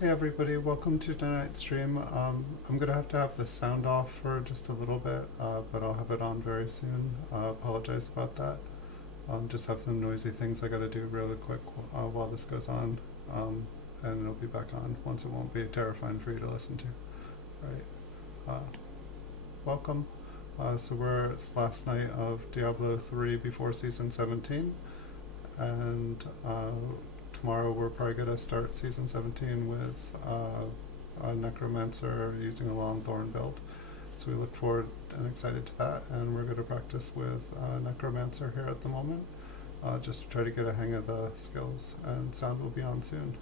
Hey everybody, welcome to tonight's stream. I'm gonna have to have the sound off for just a little bit, but I'll have it on very soon. Apologize about that. Just have some noisy things I gotta do really quick while this goes on, and it'll be back on once. It won't be terrifying for you to listen to. Right. Welcome. It's last night of Diablo 3 before Season 17, and tomorrow we're probably going to start Season 17 with a Necromancer using a Long Thorn build. So we look forward and excited to that, and we're going to practice with Necromancer here at the moment, just to try to get a hang of the skills, and sound will be on soon.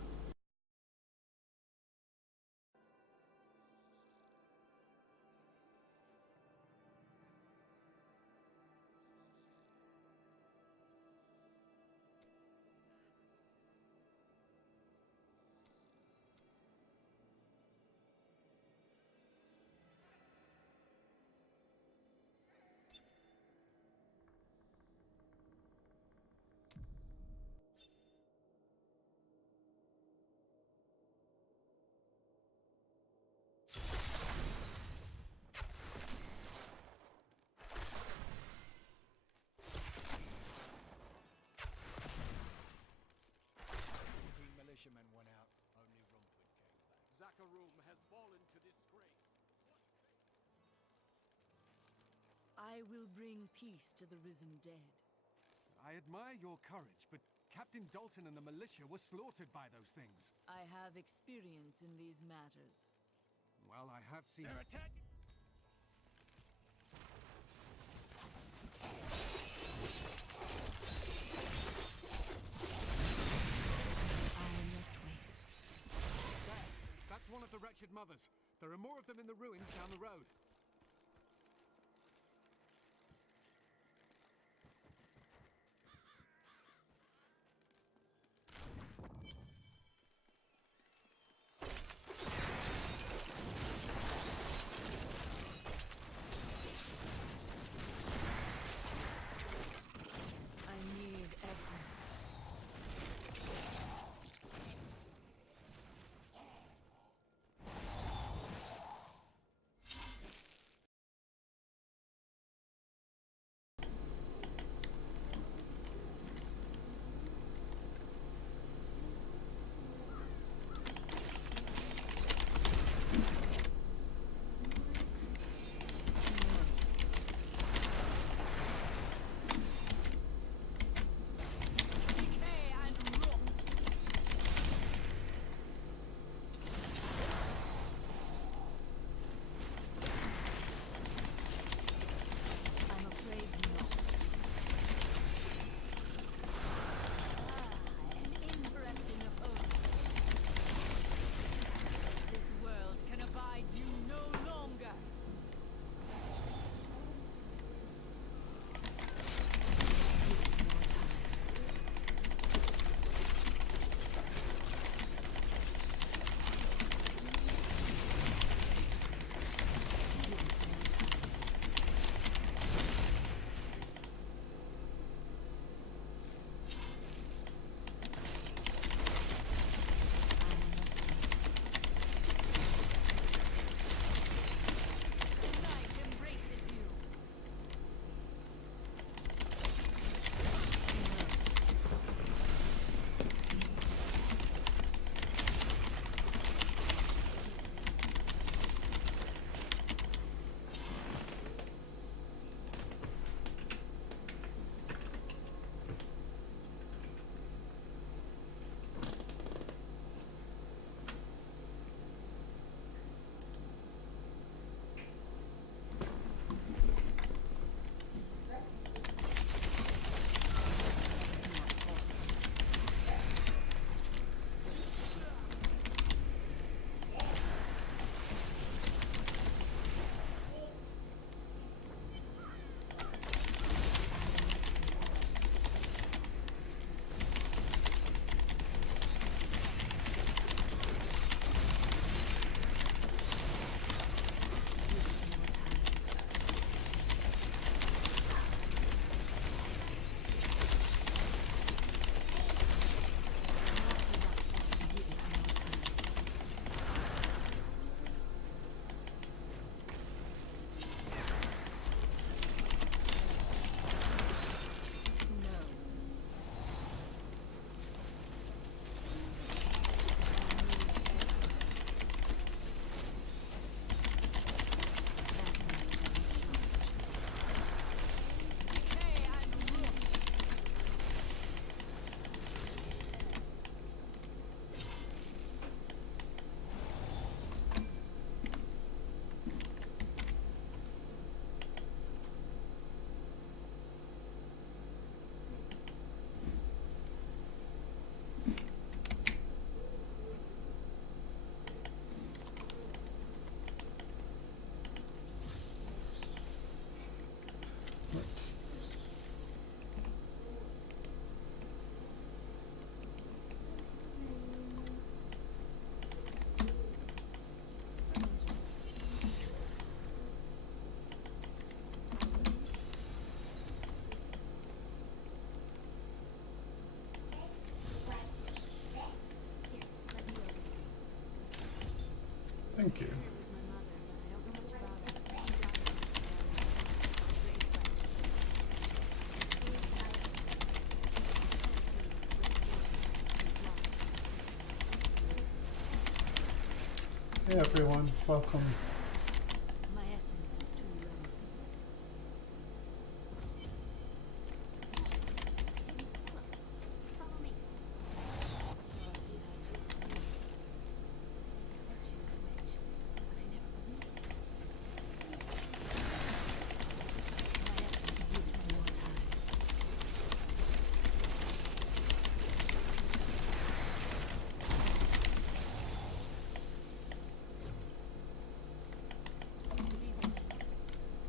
I will bring peace to the risen dead. I admire your courage, but Captain Dalton and the militia were slaughtered by those things. I have experience in these matters. Well, I have seen... They're attacking! I must wait. There! That's one of the wretched mothers. There are more of them in the ruins down the road. Whoops. Thank you. It was my mother, but I don't know much about her. She died when Hey everyone, welcome. my essence is too low. Follow me. Said she was a witch, but I never believed it. My essence lived in more time. Even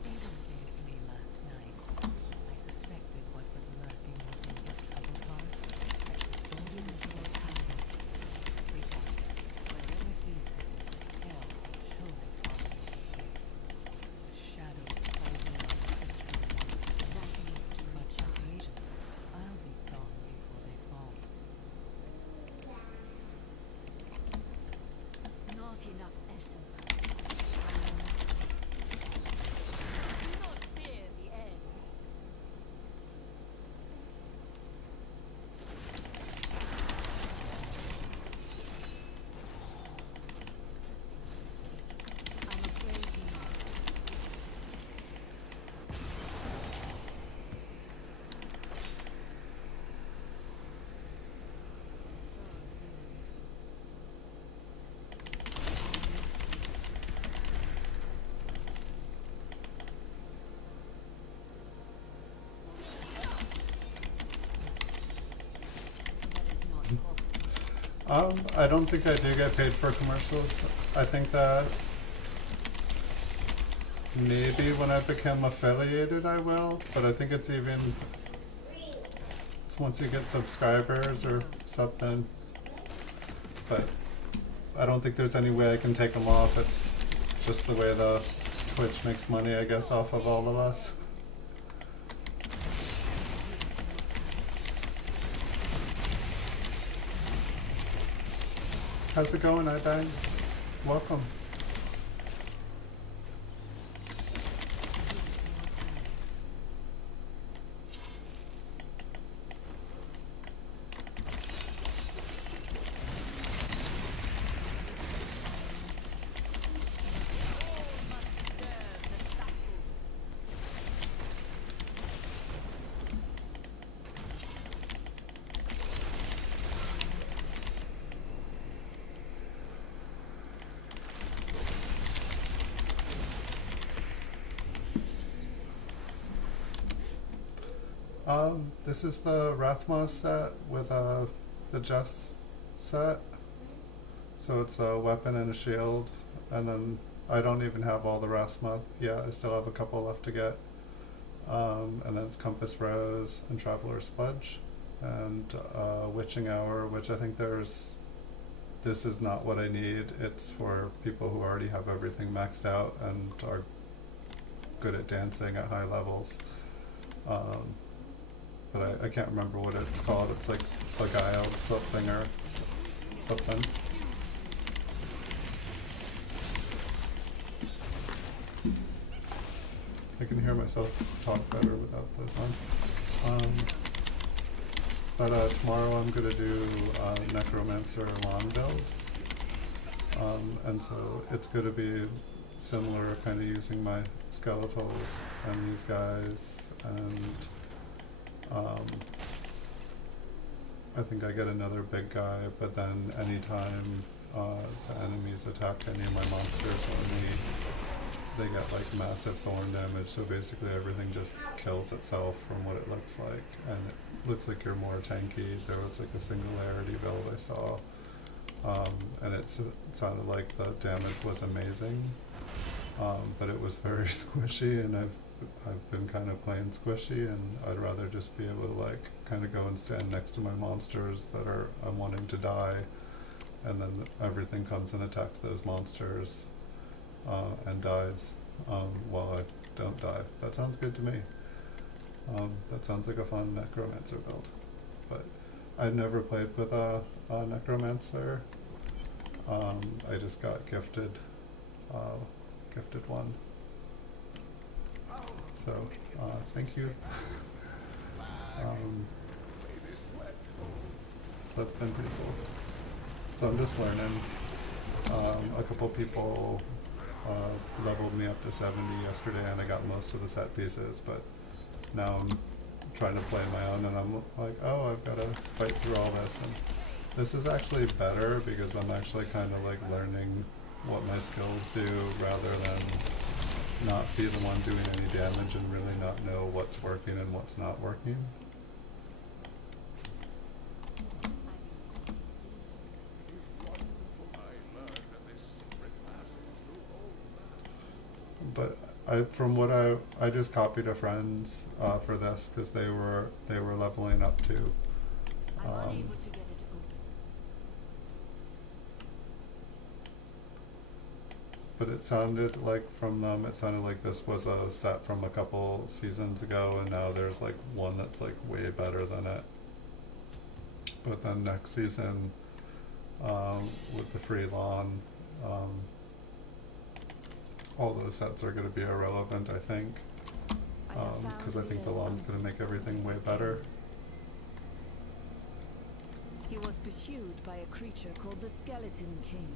came to me last night. I suspected what was lurking within his troubled heart. So invisible time. Regardless, wherever he's headed, hell will surely follow his way. The shadows closing on the crystal once again. That needs to But recharge. I'll be gone before they fall. Not enough essence. Do not fear the end. I'm afraid not. That is not possible. I don't think I do get paid for commercials. I think that maybe when I become affiliated I will, but I think it's once you get subscribers or something. But I don't think there's any way I can take them off. It's just the way the Twitch makes money, I guess, off of all of us. How's it going, iBang? Welcome. This is the Rathma set with the Jess set. So it's a weapon and a shield, and then I don't even have all the Rathma yet. I still have a couple left to get. And then it's Compass Rose and Traveler's Sludge and Witching Hour, which I think this is not what I need. It's for people who already have everything maxed out and are good at dancing at high levels. But I can't remember what it's called. It's like Beguiled something or something. I can hear myself talk better without this on. But tomorrow I'm gonna do Necromancer lawn build. And so it's gonna be similar, kind of using my skeletals and these guys, and I think I get another big guy, but then anytime the enemies attack any of my monsters, they get like massive thorn damage, so basically everything just kills itself from what it looks like, and it looks like you're more tanky. There was like a singularity build I saw, and it sounded like the damage was amazing, but it was very squishy, and I've I've been kind of playing squishy, and I'd rather just be able to like kind of go and stand next to my monsters that are I'm wanting to die, and then everything comes and attacks those monsters and dies while I don't die. That sounds good to me. That sounds like a fun Necromancer build. But I'd never played with a Necromancer. I just got gifted one. So thank you. So that's been pretty cool. So I'm just learning. A couple people leveled me up to 70 yesterday, and I got most of the set pieces, but now I'm trying to play my own, and I'm like, oh, I've got to fight through all this. And this is actually better because I'm actually kind of like learning what my skills do rather than not be the one doing any damage and really not know what's working and what's not working. But from what I just copied a friend's for this because they were leveling up too. I'm unable to get it open. But it sounded like from them, it sounded like this was a set from a couple seasons ago, and now there's like one that's like way better than it. But then next season, with the free lawn, all those sets are going to be irrelevant, I think, because I think the lawn's going to make everything way better. He was pursued by a creature called the Skeleton King.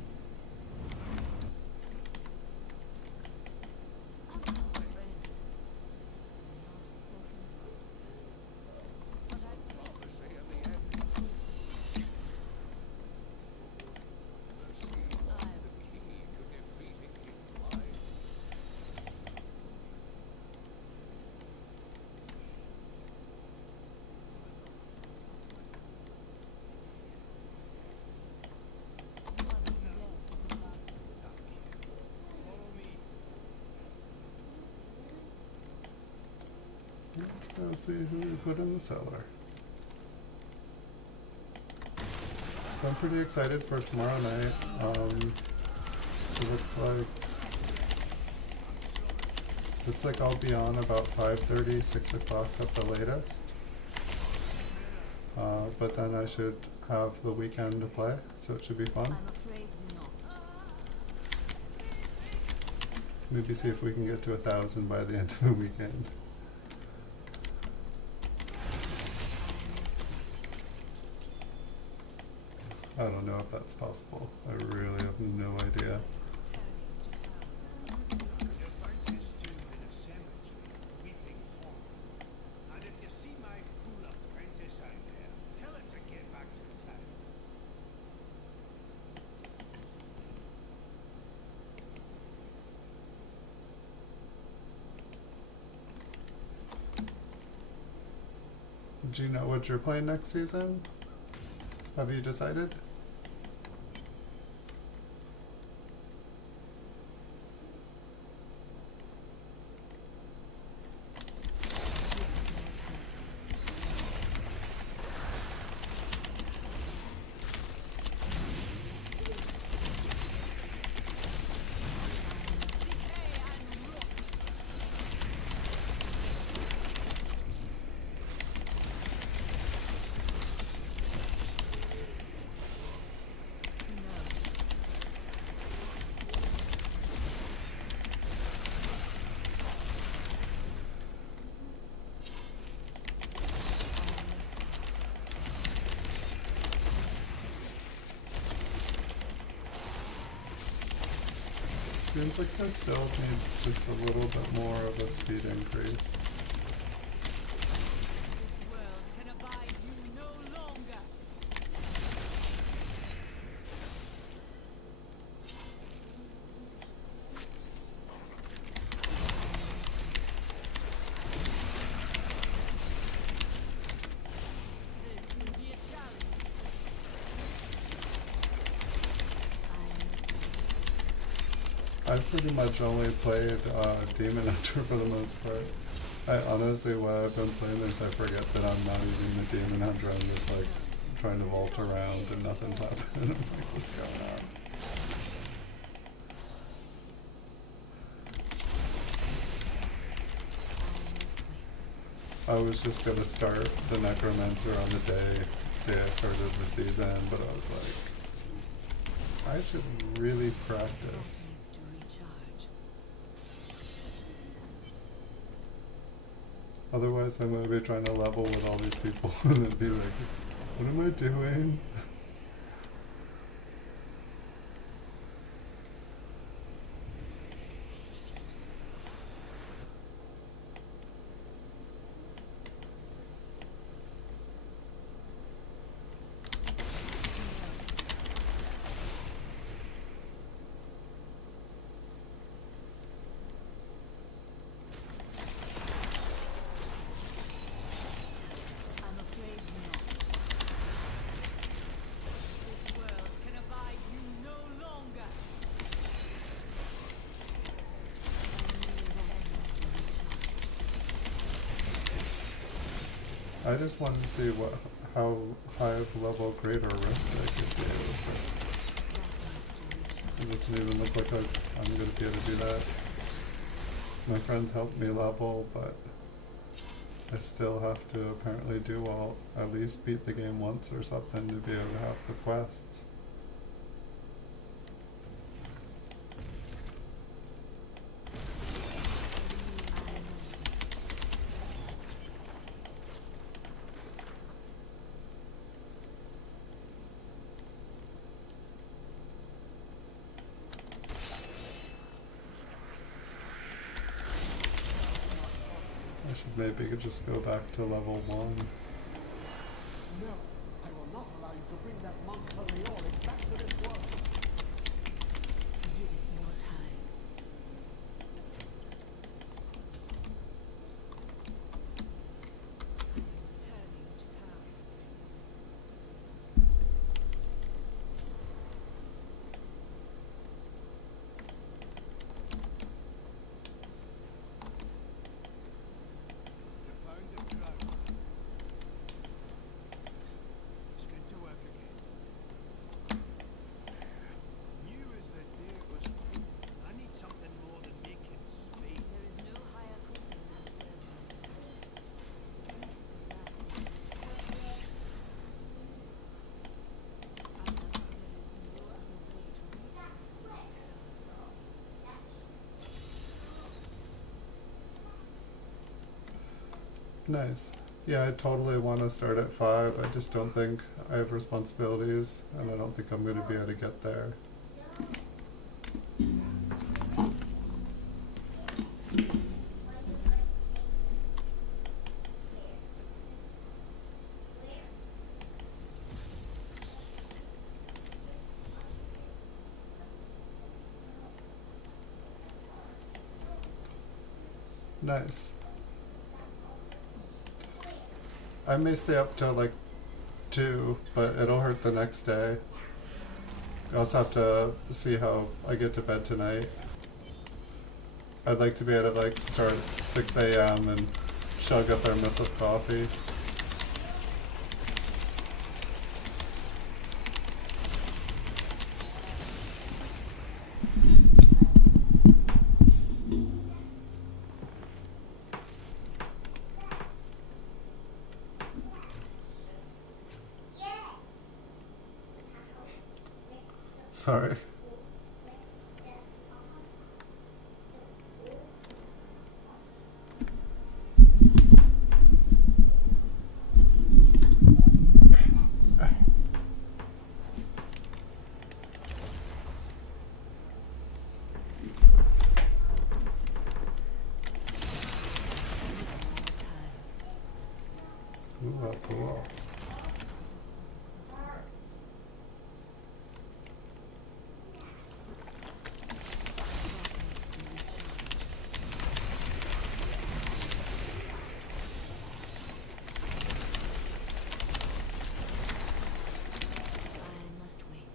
Let's go see who we put in the cellar. So I'm pretty excited for tomorrow night. It looks like I'll be on about 5:30, 6 o'clock at the latest. But then I should have the weekend to play, so it should be fun. I'm afraid not. Maybe see if we can get to 1,000 by the end of the weekend. I don't know if that's possible. I really have no idea. Do you know what you're playing next season? Have you decided? Seems like this build needs just a little bit more of a speed increase. This world can abide you no longer. This will be a challenge. I've pretty much only played Demon Hunter for the most part. I honestly, while I've been playing this, I forget that I'm not even the Demon Hunter. I'm just like trying to vault around and nothing's happening. I'm like, what's going on? I was just gonna start the Necromancer on the day I started the season, but I was like, I should really practice. Needs to recharge. Otherwise, I'm gonna be trying to level with all these people and it'd be like, what am I doing? I'm afraid not. This world can abide you no longer. I just wanted to see how high of a level greater rift I could do. It doesn't even look like I'm gonna be able to do that. My friends helped me level, but I still have to apparently do at least beat the game once or something to be able to have the quests. I should maybe just go back to level 1. No, I will not allow you to bring that monster Leoric back to this world. Give it more time. Returning to town. You found the crown. It's good to work again. New as the day it was. I need something more than making space. There is no higher calling than serving others. Nice. Yeah, I totally want to start at 5. I just don't think I have responsibilities, and I don't think I'm going to be able to get there. Nice. I may stay up till like 2, but it'll hurt the next day. I also have to see how I get to bed tonight. I'd like to be able to like start at 6 a.m. and chug a thermos of coffee. Sorry. Ooh, cool. I must wait.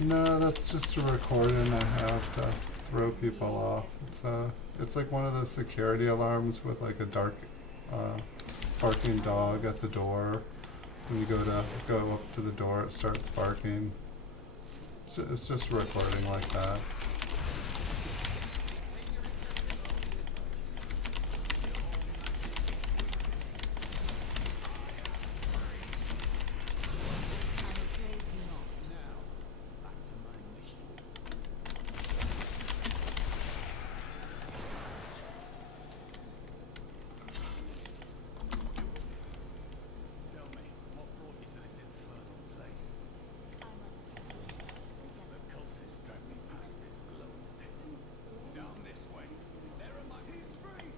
No, that's just a recording I have to throw people off. It's like one of those security alarms with like a dark, barking dog at the door. When you go up to the door, it starts barking. It's just a recording like that. Tell me, what brought you to this infernal place? The cultists dragged me past this glowing pit. Down this way. There are my... He's free!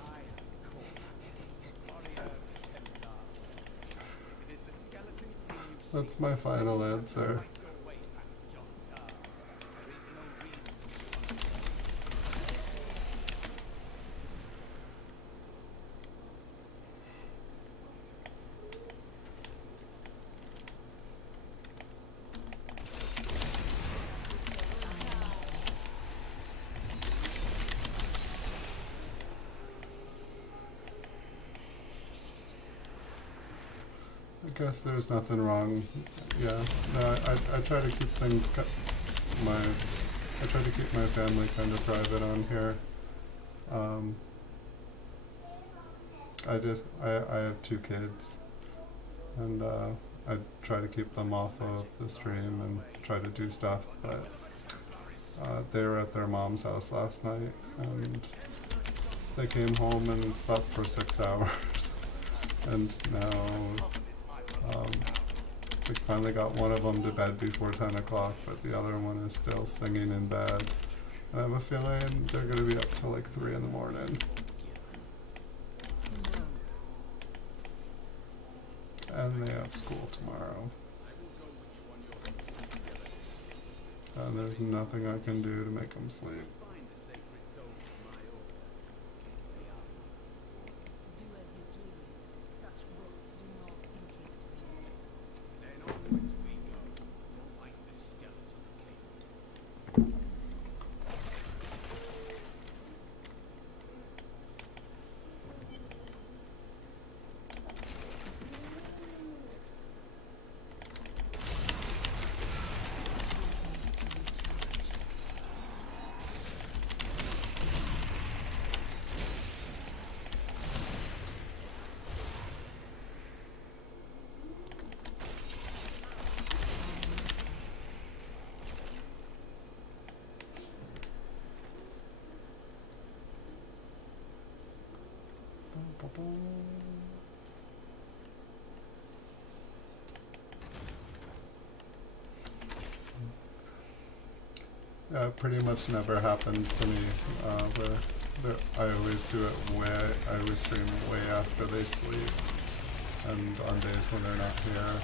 I have caught. Warrior Templar. It is the skeleton king you That's my final answer. fight your way past John Carr. There is no reason to I guess there's nothing wrong. Yeah, no, I try to keep things I try to keep my family kind of private on here. I have 2 kids, and I try to keep them off of the stream and try to do stuff, but they were at their mom's house last night, and they came home and slept for 6 hours, and now we finally got one of them to bed before 10 o'clock, but the other one is still singing in bed. And I have a feeling they're going to be up till like 3 in the morning. And they have school tomorrow. And there's nothing I can do to make them sleep. find the sacred dome of my order. They are Do as you please. Such books do not interest me. then onwards we go to fight the skeleton king. Yeah, it pretty much never happens to me. I always do it I always stream way after they sleep, and on days when they're not here.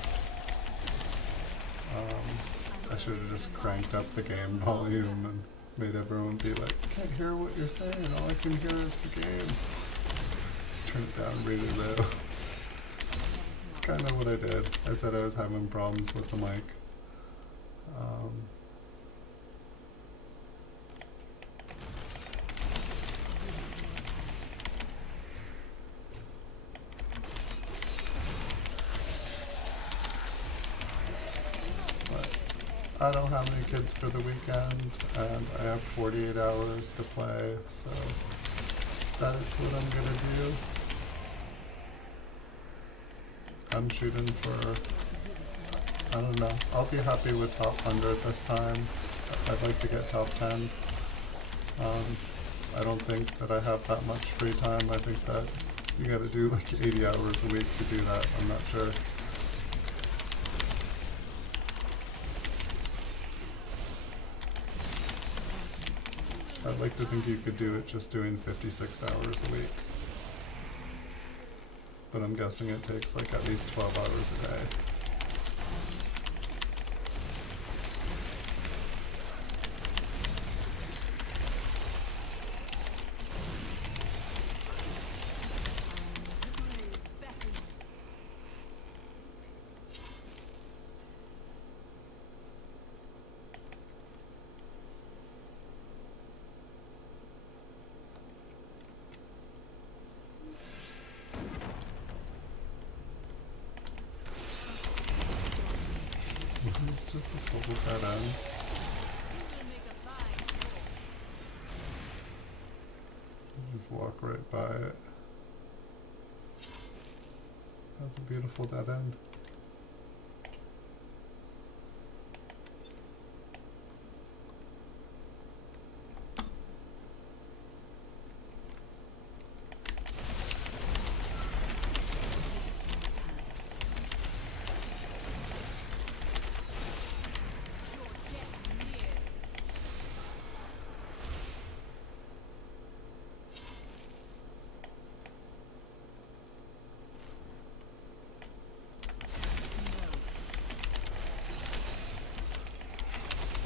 I should have just cranked up the game volume and made everyone be like, I can't hear what you're saying, all I can hear is the game. Just turn it down really low. It's kind of what I did. I said I was having problems with the mic. I don't have any kids for the weekend, and I have 48 hours to play, so that is what I'm gonna do. I'm shooting for, I don't know, I'll be happy with top 100 this time. I'd like to get top 10. I don't think that I have that much free time. I think that you gotta do like 80 hours a week to do that. I'm not sure. I'd like to think you could do it just doing 56 hours a week. But I'm guessing it takes like at least 12 hours a day. It's just a total dead end. You will make a fine cook. Just walk right by it. That's a beautiful dead end. Your death nears.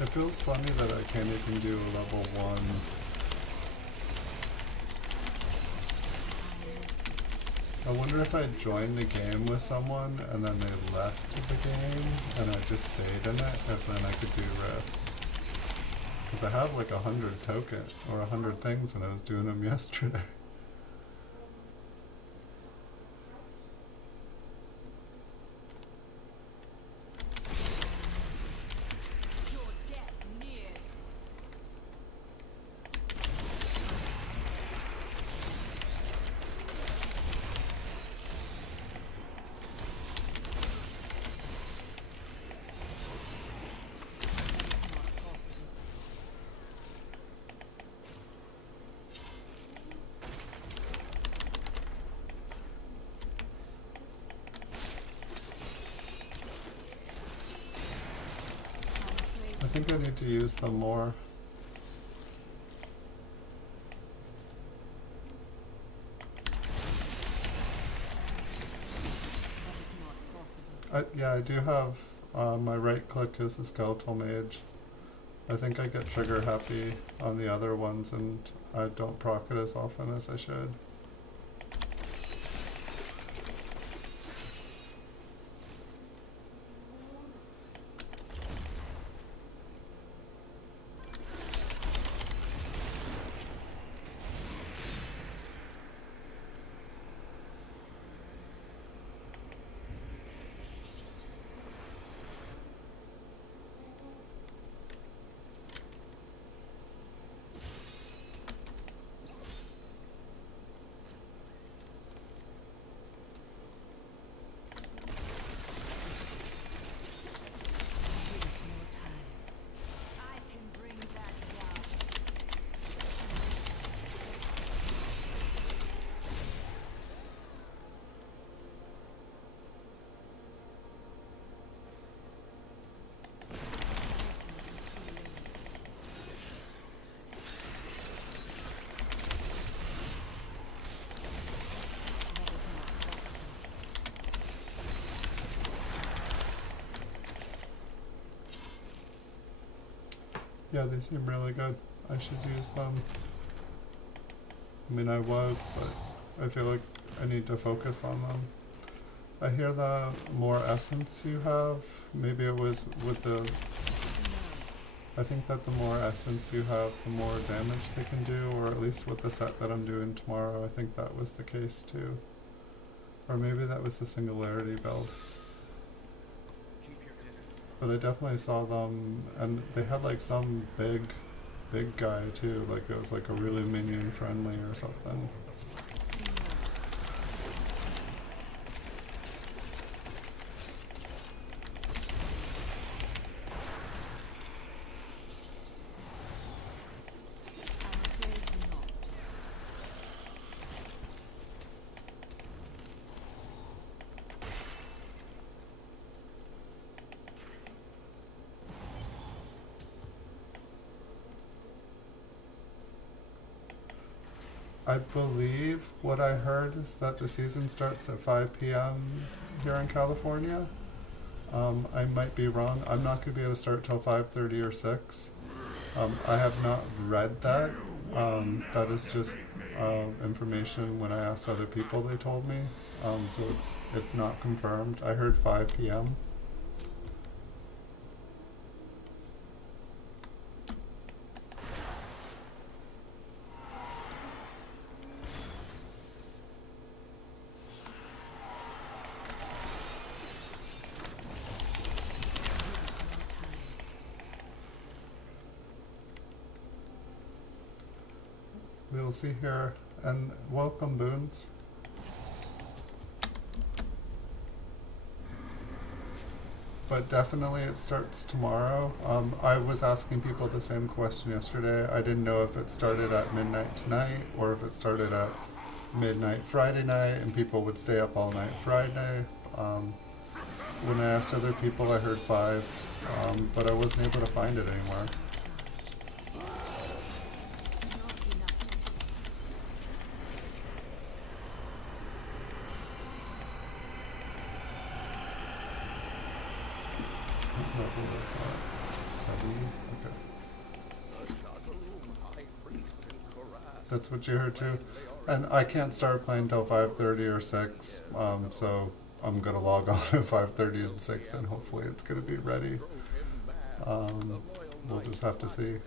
It feels funny that I can't even do a level 1. I wonder if I joined the game with someone and then they left the game and I just stayed in it, if then I could do rifts. Because I have like 100 tokens or 100 things and I was doing them yesterday. Your death nears. I think I need to use them more. Yeah, I do have my right click is the skeletal mage. I think I get trigger happy on the other ones and I don't proc it as often as I should. I can bring that down. Yeah, they seem really good. I should use them. I mean, I was, but I feel like I need to focus on them. I hear the more essence you have, maybe it was with the... I think that the more essence you have, the more damage they can do, or at least with the set that I'm doing tomorrow, I think that was the case too. Or maybe that was the singularity build. Keep your distance. But I definitely saw them, and they had like some big guy too, like it was like a really minion friendly or something. I believe what I heard is that the season starts at 5 p.m. here in California. I might be wrong. I'm not going to be able to start till 5:30 or 6. I have not read that. That is just information when I asked other people they told me. So it's not confirmed. I heard 5 p.m. we'll see here. And welcome, Boons. But definitely it starts tomorrow. I was asking people the same question yesterday. I didn't know if it started at midnight tonight or if it started at midnight Friday night and people would stay up all night Friday. When I asked other people, I heard 5, but I wasn't able to find it anywhere. What level was that? 70? Okay. That's what you heard too? And I can't start playing till 5:30 or 6, so I'm gonna log on at 5:30 and 6 and hopefully it's gonna be ready. We'll just have to see.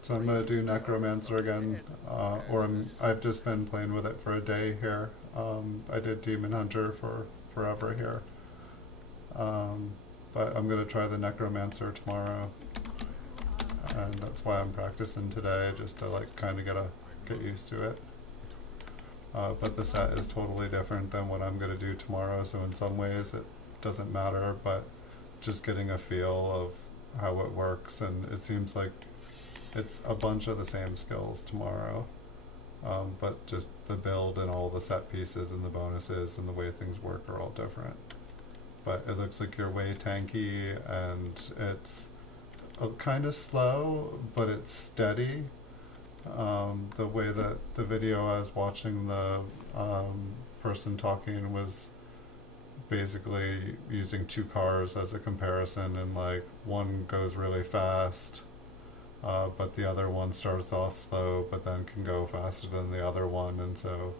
So I'm gonna do Necromancer again, I've just been playing with it for a day here. I did Demon Hunter for forever here. But I'm gonna try the Necromancer tomorrow. And that's why I'm practicing today, just to like kind of get used to it. But the set is totally different than what I'm gonna do tomorrow, so in some ways it doesn't matter, but just getting a feel of how it works, and it seems like it's a bunch of the same skills tomorrow, but just the build and all the set pieces and the bonuses and the way things work are all different. But it looks like you're way tanky, and it's kind of slow, but it's steady. The way that the video I was watching, the person talking was basically using 2 cars as a comparison, and like one goes really fast, but the other one starts off slow but then can go faster than the other one, and so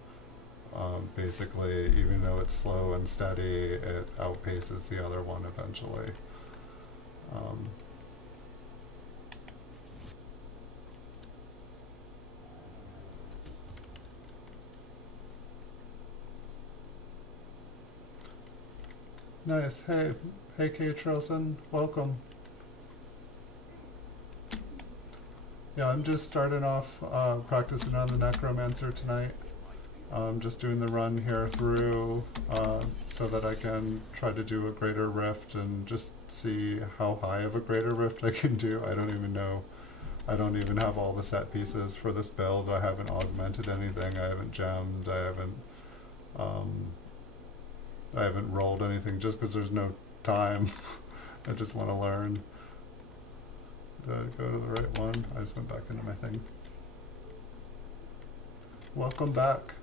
basically even though it's slow and steady, it outpaces the other one eventually. Nice. Hey Kate Trilson, welcome. Yeah, I'm just starting off practicing on the Necromancer tonight. Just doing the run here through so that I can try to do a greater rift and just see how high of a greater rift I can do. I don't even know. I don't even have all the set pieces for this build. I haven't augmented anything. I haven't gemmed. I haven't rolled anything just because there's no time. I just want to learn. Did I go to the right one? I just went back into my thing. Welcome back.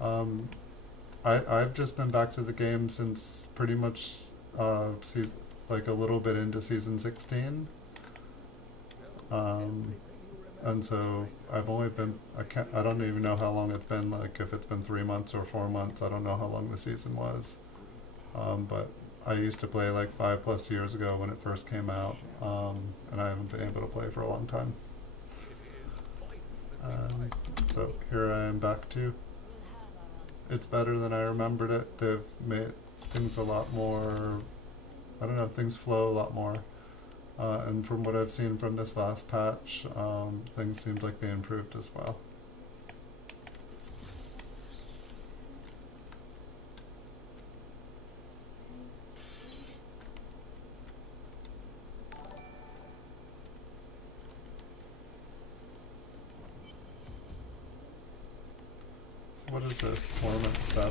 I've just been back to the game since pretty much like a little bit into season 16. And so I've only been, I don't even know how long it's been, like if it's been 3 months or 4 months, I don't know how long the season was. But I used to play like 5+ years ago when it first came out, and I haven't been able to play for a long time. So here I am back to. It's better than I remembered it. They've made things a lot more, I don't know, things flow a lot more. And from what I've seen from this last patch, things seemed like they improved as well. So what is this, Torment 7?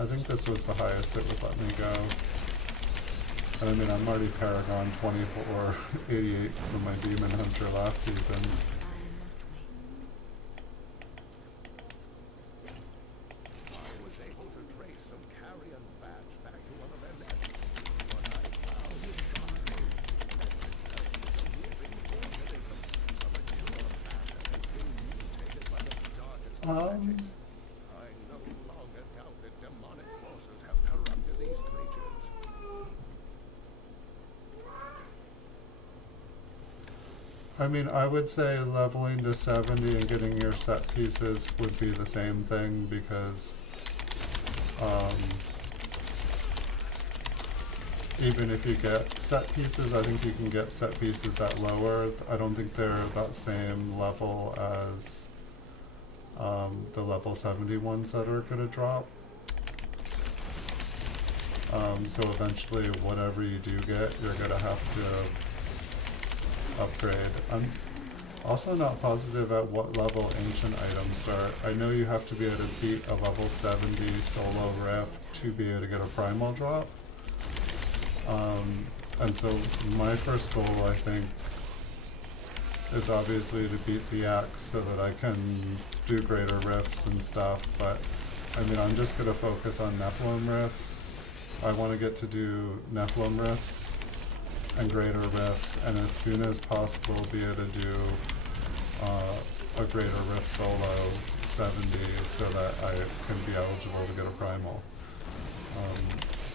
I think this was the highest it would let me go. And I mean, I'm already Paragon 2488 for my Demon Hunter last season. I mean, I would say leveling to 70 and getting your set pieces would be the same thing, because even if you get set pieces, I think you can get set pieces at lower. I don't think they're that same level as the level 70 ones that are gonna drop. So eventually, whatever you do get, you're gonna have to upgrade. I'm also not positive at what level ancient items start. I know you have to be able to beat a level 70 solo rift to be able to get a primal drop. And so my first goal, I think, is obviously to beat the axe so that I can do greater rifts and stuff, but I mean, I'm just gonna focus on Nephilim rifts. I want to get to do Nephilim rifts and greater rifts, and as soon as possible be able to do a greater rift solo 70 so that I can be eligible to get a primal.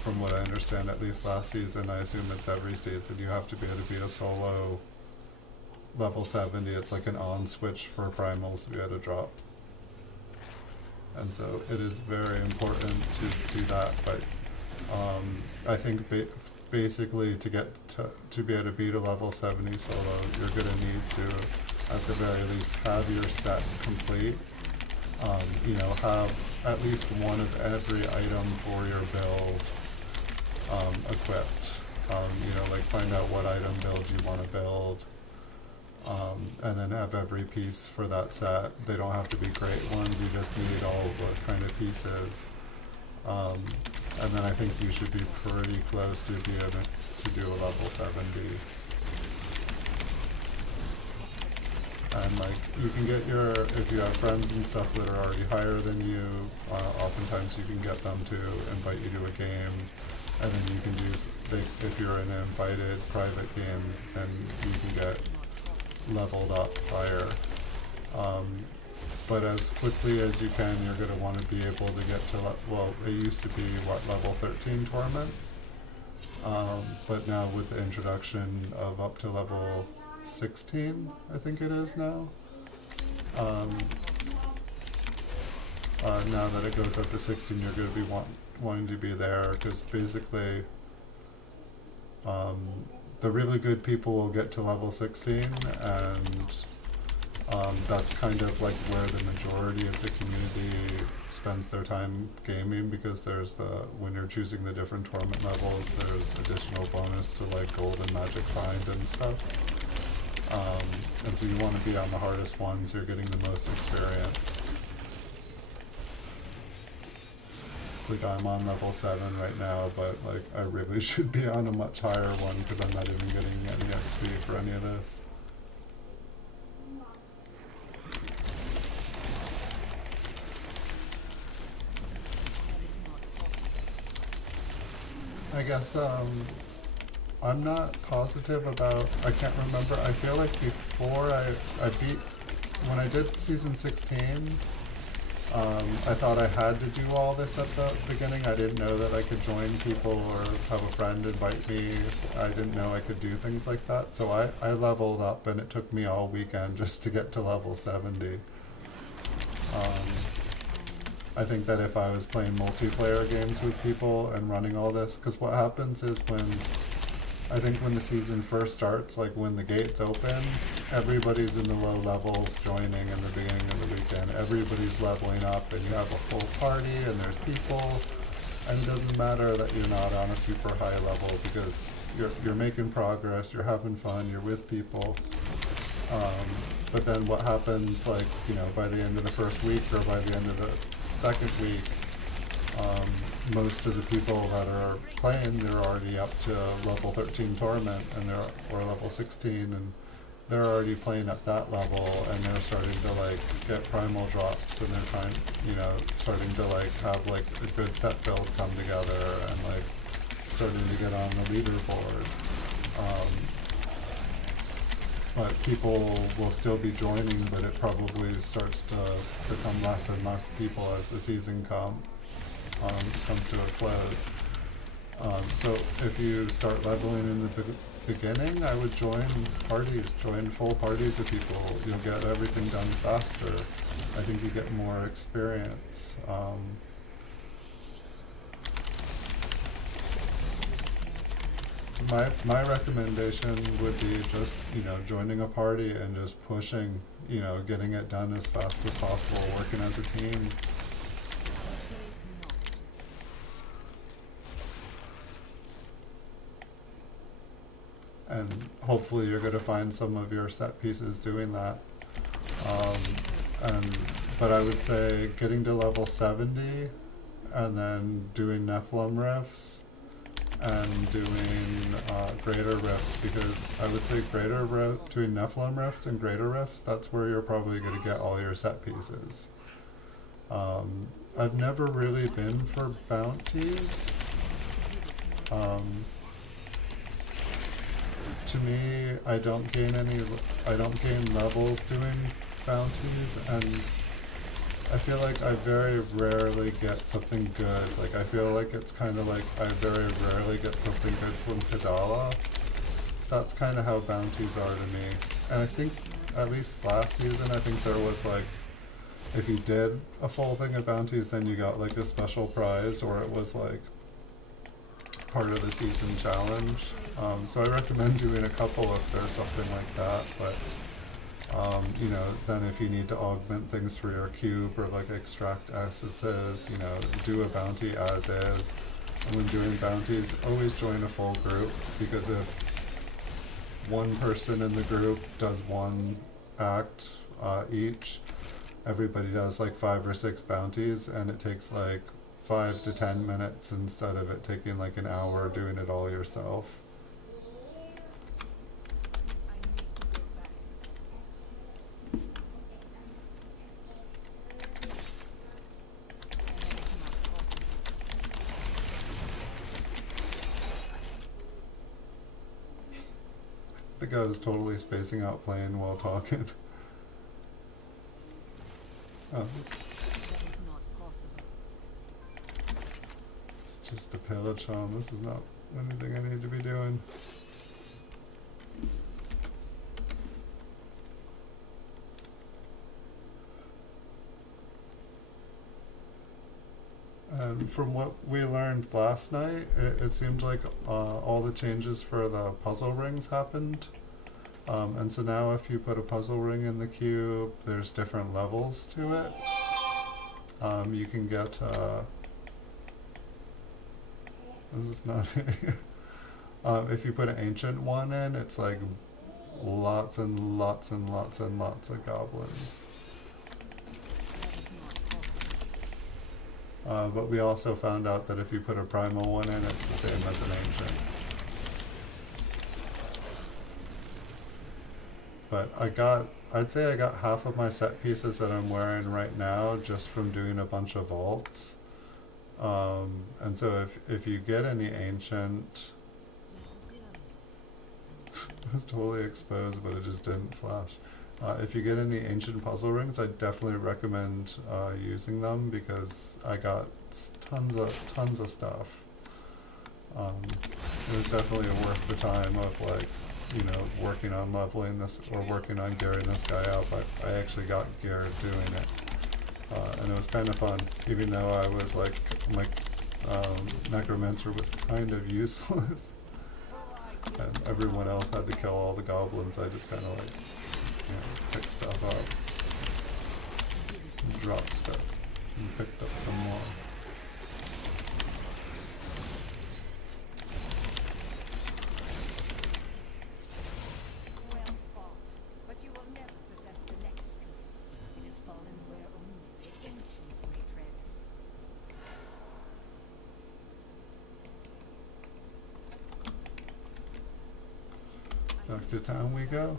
From what I understand, at least last season, I assume it's every season, you have to be able to beat a solo level 70. It's like an on switch for primals to be able to drop. And so it is very important to do that, but I think basically to get to be able to beat a level 70 solo, you're going to need to, at the very least, have your set complete. You know, have at least one of every item for your build equipped. You know, like find out what item build you want to build, and then have every piece for that set. They don't have to be great ones, you just need all the kind of pieces. And then I think you should be pretty close to be able to do a level 70. And like, you can get your, if you have friends and stuff that are already higher than you, oftentimes you can get them to invite you to a game, and then you can use, if you're in an invited private game, then you can get leveled up higher. But as quickly as you can, you're going to want to be able to get to, well, it used to be, level 13 torment? But now with the introduction of up to level 16, I think it is now. Now that it goes up to 16, you're going to be wanting to be there, because basically, the really good people will get to level 16, and that's kind of like where the majority of the community spends their time gaming, because there's when you're choosing the different torment levels, there's additional bonus to like gold and magic find and stuff. And so you want to be on the hardest ones, you're getting the most experience. It's like I'm on level 7 right now, but like I really should be on a much higher one, because I'm not even getting any XP for any of this. I guess I'm not positive about, I can't remember, I feel like before I beat, when I did season 16, I thought I had to do all this at the beginning. I didn't know that I could join people or have a friend invite me. I didn't know I could do things like that. So I leveled up, and it took me all weekend just to get to level 70. I think that if I was playing multiplayer games with people and running all this, because what happens is when the season first starts, like when the gates open, everybody's in the low levels joining in the beginning of the weekend. Everybody's leveling up, and you have a full party, and there's people, and it doesn't matter that you're not on a super high level, because you're making progress, you're having fun, you're with people. But then what happens, like, you know, by the end of the first week or by the end of the second week, most of the people that are playing, they're already up to level 13 torment, and or level 16, and they're already playing at that level, and they're starting to like get primal drops, and they're trying, you know, starting to like have like a good set build come together, and like starting to get on the leaderboard. But people will still be joining, but it probably starts to become less and less people as the season comes to a close. So if you start leveling in the beginning, I would join full parties of people. You'll get everything done faster. I think you get more experience. My recommendation would be just, you know, joining a party and just pushing, you know, getting it done as fast as possible, working as a team. I'm afraid not. And hopefully you're gonna find some of your set pieces doing that. And but I would say getting to level 70 and then doing Nephilim riffs and doing greater riffs, because I would say doing Nephilim riffs and greater riffs, that's where you're probably gonna get all your set pieces. I've never really been for bounties. To me, I don't gain levels doing bounties, and I feel like I very rarely get something good. Like, I feel like it's kind of like I very rarely get something good from Kadala. That's kind of how bounties are to me. And I think, at least last season, I think there was like, if you did a full thing of bounties, then you got like a special prize, or it was like part of the season challenge. So I recommend doing a couple if there's something like that, but you know, then if you need to augment things for your cube or like extract essences, you know, do a bounty as is. And when doing bounties, always join a full group, because if one person in the group does one act each, everybody does like 5 or 6 bounties, and it takes like 5 to 10 minutes instead of it taking like an hour doing it all yourself. I need to go back. That is not possible. I think I was totally spacing out playing while talking. Oh, That is not possible. it's just a pillage home. This is not anything I need to be doing. And from what we learned last night, it seemed like all the changes for the puzzle rings happened. And so now if you put a puzzle ring in the cube, there's different levels to it. You can get, this is not, if you put an ancient one in, it's like lots and lots and lots and lots of goblins. That is not possible. But we also found out that if you put a primal one in, it's the same as an ancient. But I'd say I got half of my set pieces that I'm wearing right now just from doing a bunch of vaults. And so if you get any ancient, it was totally exposed, but it just didn't flash. If you get any ancient puzzle rings, I definitely recommend using them, because I got tons of stuff. It was definitely worth the time of like, you know, working on leveling this or working on gearing this guy out, but I actually got geared doing it. And it was kind of fun, even though I was like, my Necromancer was kind of useless. And everyone else had to kill all the goblins. I just kind of like, you know, picked stuff up, and dropped stuff, and picked up some more. Well fought, but you will never possess the next piece. It has fallen where only the ancients may tread. Back to town we go.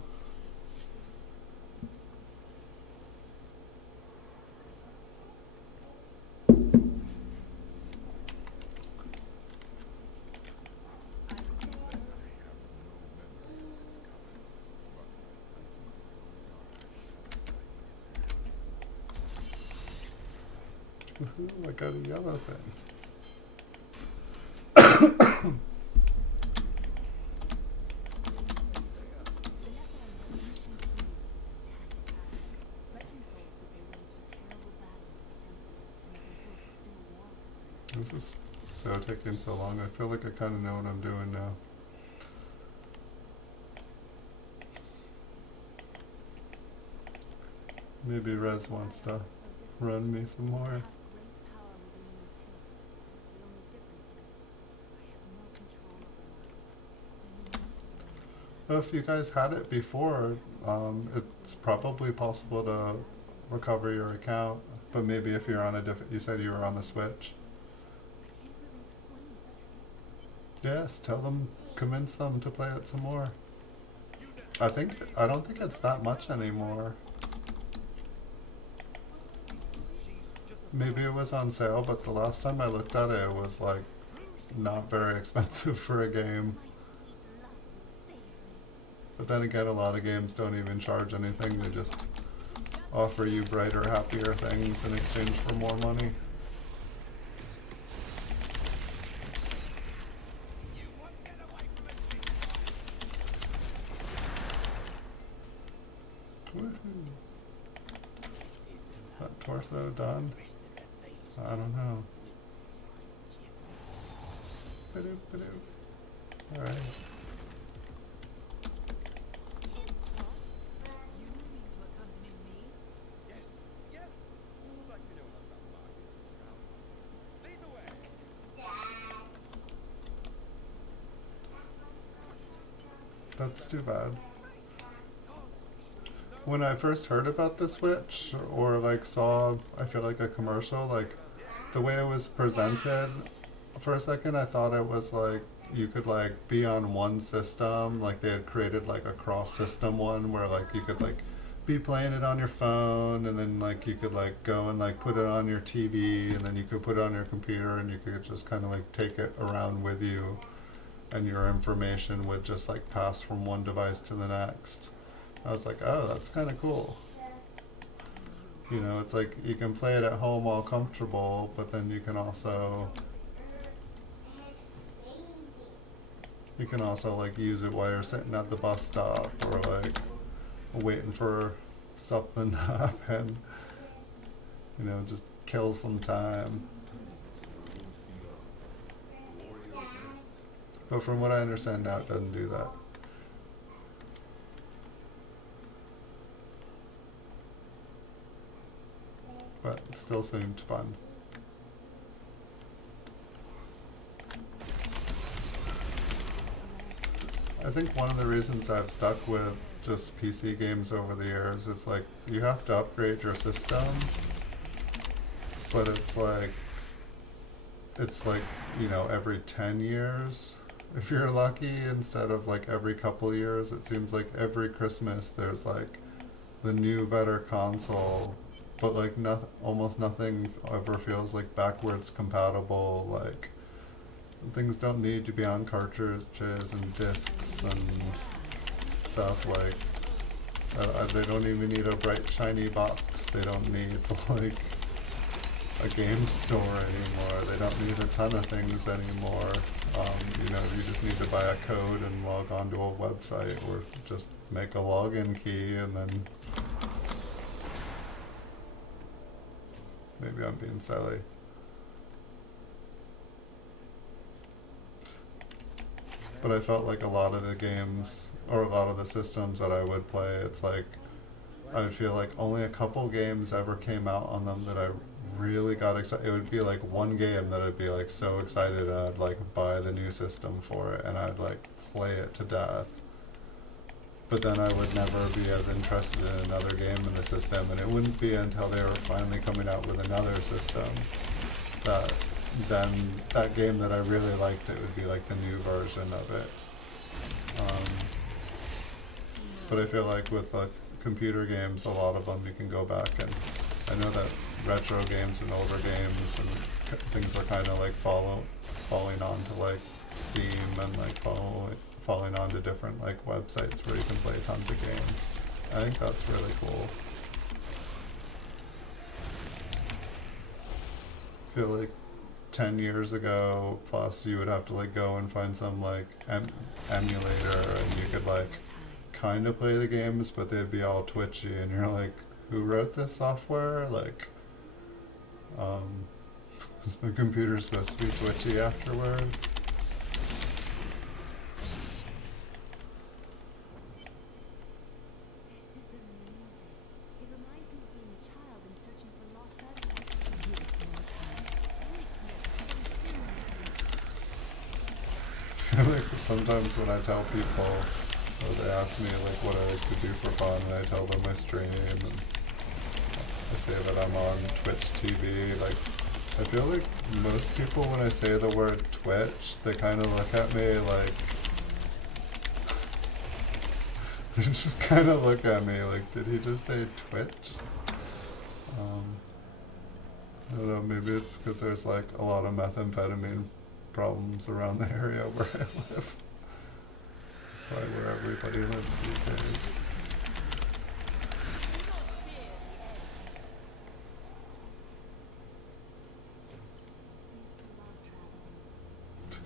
Woohoo, I got a yellow thing. This is so taking so long. I feel like I kind of know what I'm doing now. Maybe Rez wants to run me some more. I have great power within me too. The only difference is I have no control over mine. If you guys had it before, it's probably possible to recover your account. But maybe if you're on a different, you said you were on the Switch. I can't really explain it. Yes, tell them, convince them to play it some more. I don't think it's that much anymore. Maybe it was on sale, but the last time I looked at it, it was like not very expensive for a game. My sweet love will save me. But then again, a lot of games don't even charge anything. They just offer you brighter, happier things in exchange for more money. Woohoo. That torso done? I don't know. Ba-doop, ba-doop. Alright. You mean to accompany me? Yes, yes. Who would like to know about that, Marcus? Lead the way. That's too bad. When I first heard about the Switch, or like saw, I feel like a commercial, like the way it was presented, for a second I thought it was like you could like be on one system, like they had created like a cross system one where like you could like be playing it on your phone, and then like you could like go and like put it on your TV, and then you could put it on your computer, and you could just kind of like take it around with you, and your information would just like pass from one device to the next. I was like, oh, that's kind of cool. You know, it's like you can play it at home all comfortable, but then you can also like use it while you're sitting at the bus stop, or like waiting for something to happen. You know, just kill some time. But from what I understand now, it doesn't do that. But it still seemed fun. I think one of the reasons I've stuck with just PC games over the years is like you have to upgrade your system, but it's like you know, every 10 years if you're lucky, instead of like every couple years. It seems like every Christmas there's like the new better console, but like almost nothing ever feels like backwards compatible. Like things don't need to be on cartridges and discs and stuff. Like they don't even need a bright shiny box. They don't need like a game store anymore. They don't need a ton of things anymore. You know, you just need to buy a code and log on to a website, or just make a login key, and then maybe I'm being silly. But I felt like a lot of the games, or a lot of the systems that I would play, it's like I would feel like only a couple games ever came out on them that I really got excited. It would be like one game that I'd be like so excited, and I'd like buy the new system for it, and I'd like play it to death. But then I would never be as interested in another game in the system, and it wouldn't be until they were finally coming out with another system that then that game that I really liked, it would be like the new version of it. But I feel like with like computer games, a lot of them you can go back, and I know that retro games and older games and things are kind of like falling onto like Steam, and like falling onto different like websites where you can play tons of games. I think that's really cool. I feel like 10 years ago plus you would have to like go and find some like emulator, and you could like kind of play the games, but they'd be all twitchy, and you're like, who wrote this software? Like, is the computer supposed to be twitchy afterwards? This is amazing. It reminds me of sometimes when I tell people, or they ask me like what I like to do for fun, and I tell them I stream, and I say that I'm on Twitch TV, like, I feel like most people when I say the word Twitch, they kind of look at me like, they just kind of look at me like, did he just say Twitch? I don't know, maybe it's because there's like a lot of methamphetamine problems around the area where I live. Probably where everybody lives these days.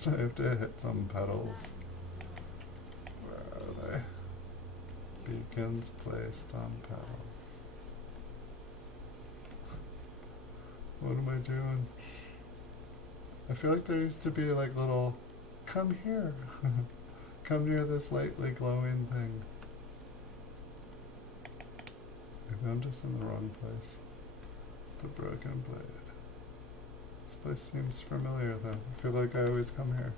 I have to hit some pedals. Where are they? Beacons placed on pedals. What am I doing? I feel like there used to be like little, come here, come near this lightly glowing thing. Maybe I'm just in the wrong place. The broken blade. This place seems familiar though. I feel like I always come here.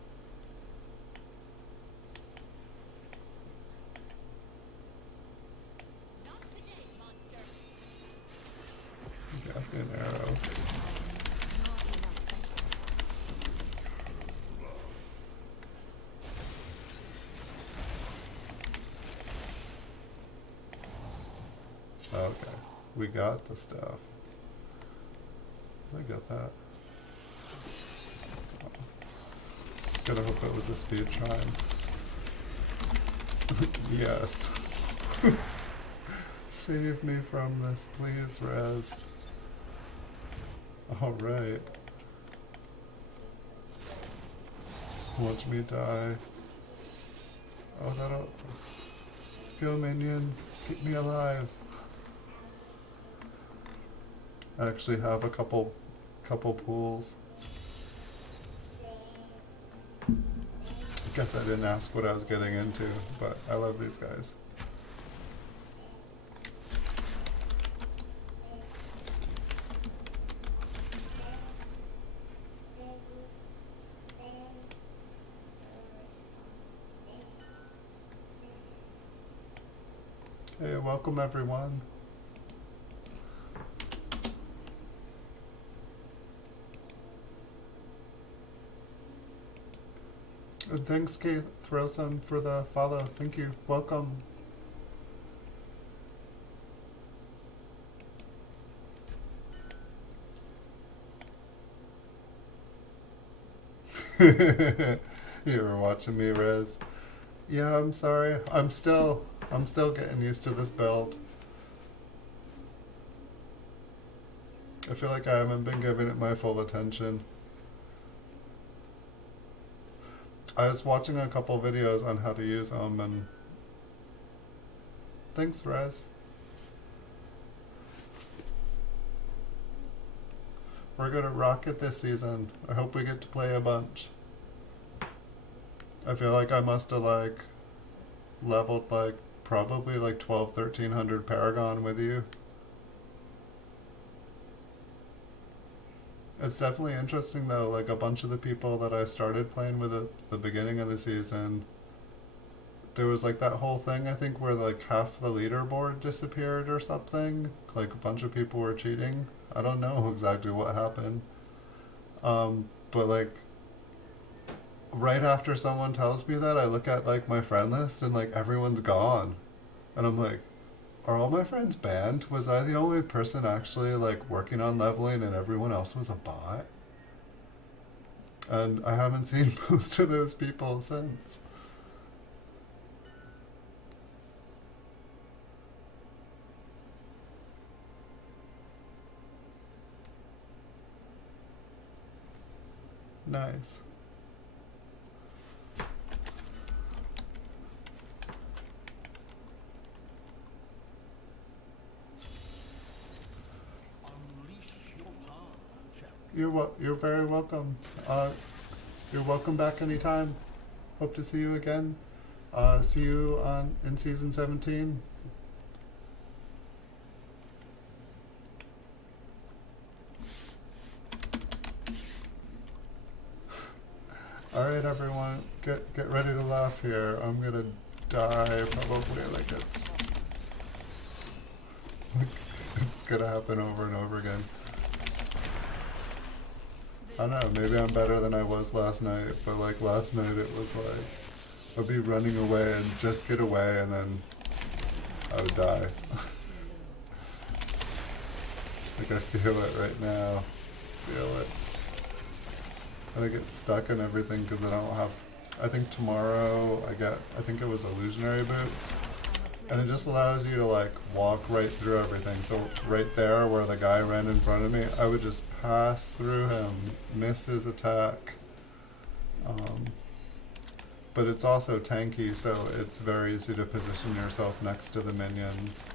Got an arrow. Okay, we got the stuff. I got that. Just gotta hope it was a speed chime. Yes. Save me from this, please, Raz. Alright. Watch me die. Oh, that'll... Go, minions. Keep me alive. I actually have a couple pools. I guess I didn't ask what I was getting into, but I love these guys. Hey, welcome everyone. And thanks, Keith Thrillson, for the follow. Thank you. Welcome. You were watching me, Rez. Yeah, I'm sorry. I'm still getting used to this build. I feel like I haven't been giving it my full attention. I was watching a couple videos on how to use them, and thanks, Rez. We're gonna rock it this season. I hope we get to play a bunch. I feel like I must have like leveled like probably like 1300 Paragon with you. It's definitely interesting though, like a bunch of the people that I started playing with at the beginning of the season, there was like that whole thing I think where like half the leaderboard disappeared or something, like a bunch of people were cheating. I don't know exactly what happened, but like right after someone tells me that, I look at like my friend list and like everyone's gone, and I'm like, are all my friends banned? Was I the only person actually like working on leveling and everyone else was a bot? And I haven't seen most of those people since. Nice. You're very welcome. You're welcome back anytime. Hope to see you again. See you in season 17. All right, everyone. get ready to laugh here. I'm gonna die probably. Like it's it's gonna happen over and over again. I don't know, maybe I'm better than I was last night, but like last night it was like I'd be running away and just get away and then I would die. Like I feel it right now. Feel it. And I get stuck in everything because I don't have, I think tomorrow I think it was illusionary boots. And it just allows you to like walk right through everything. So right there where the guy ran in front of me, I would just pass through him, miss his attack. But it's also tanky, so it's very easy to position yourself next to the minions.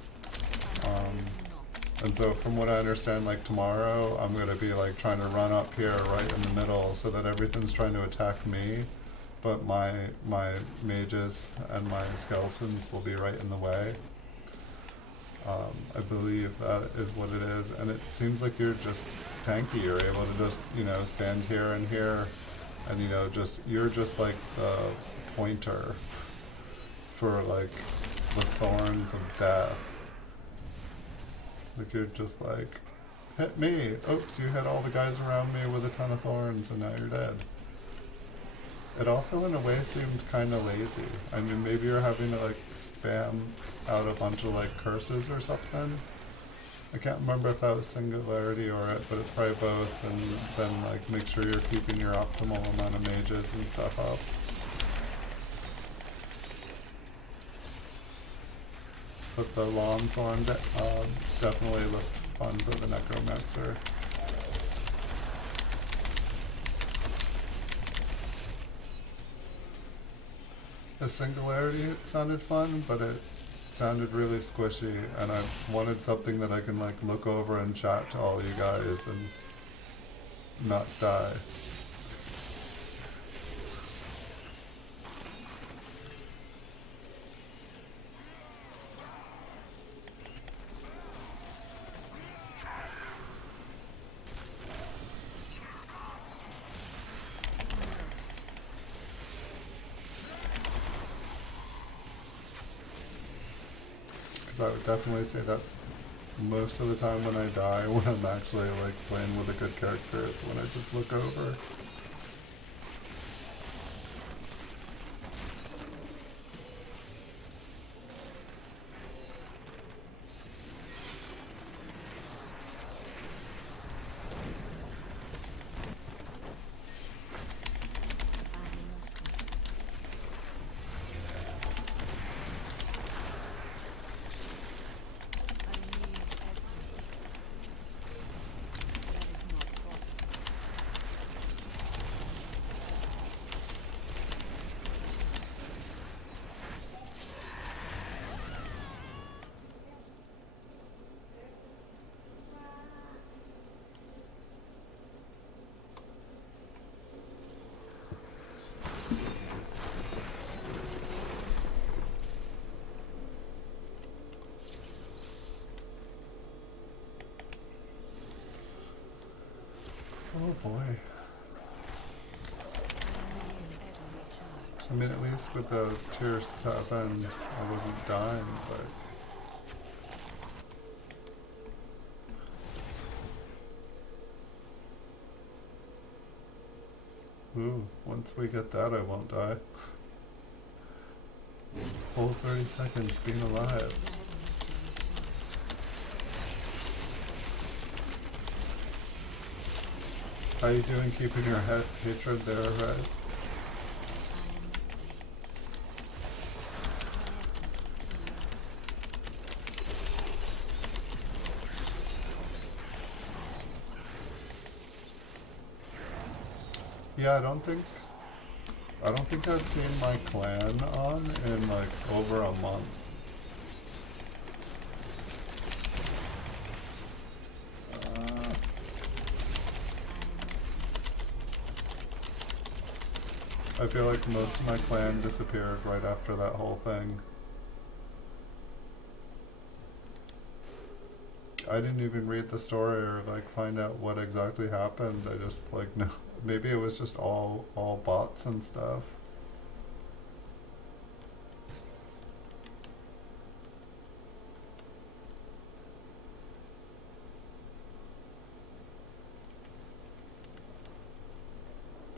And so from what I understand, like tomorrow, I'm gonna be like trying to run up here right in the middle so that everything's trying to attack me, but my mages and my skeletons will be right in the way. I believe that is what it is, and it seems like you're just tanky. You're able to just, stand here and here, and you're just like the pointer for like the thorns of death. Like you're just like, hit me! Oops, you hit all the guys around me with a ton of thorns and now you're dead. It also in a way seemed kinda lazy. I mean, maybe you're having to like spam out a bunch of like curses or something. I can't remember if that was Singularity or it, but it's probably both, and then like make sure you're keeping your optimal amount of mages and stuff up. But the long thorn definitely looked fun for the Necromancer. The Singularity sounded fun, but it sounded really squishy, and I wanted something that I can like look over and chat to all you guys and not die. I would definitely say that's most of the time when I die, when I'm actually like playing with a good character, is when I just look over. Oh boy. I mean, at least with the tier 7, I wasn't dying, but... Ooh, once we get that, I won't die. Full 30 seconds being alive. How you doing keeping your hatred there, right? Yeah, I don't think I've seen my clan on in like over a month. I feel like most of my clan disappeared right after that whole thing. I didn't even read the story or like find out what exactly happened. I just like no, maybe it was just all bots and stuff.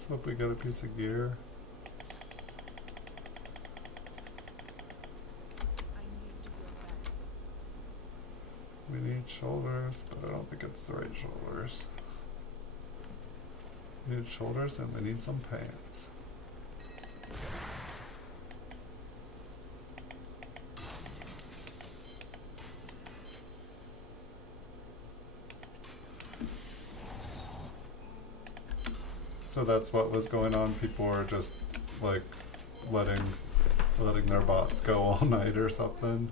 Let's hope we get a piece of gear. I need to go back. We need shoulders, but I don't think it's the right shoulders. We need shoulders and we need some pants. So that's what was going on. People were just like letting their bots go all night or something.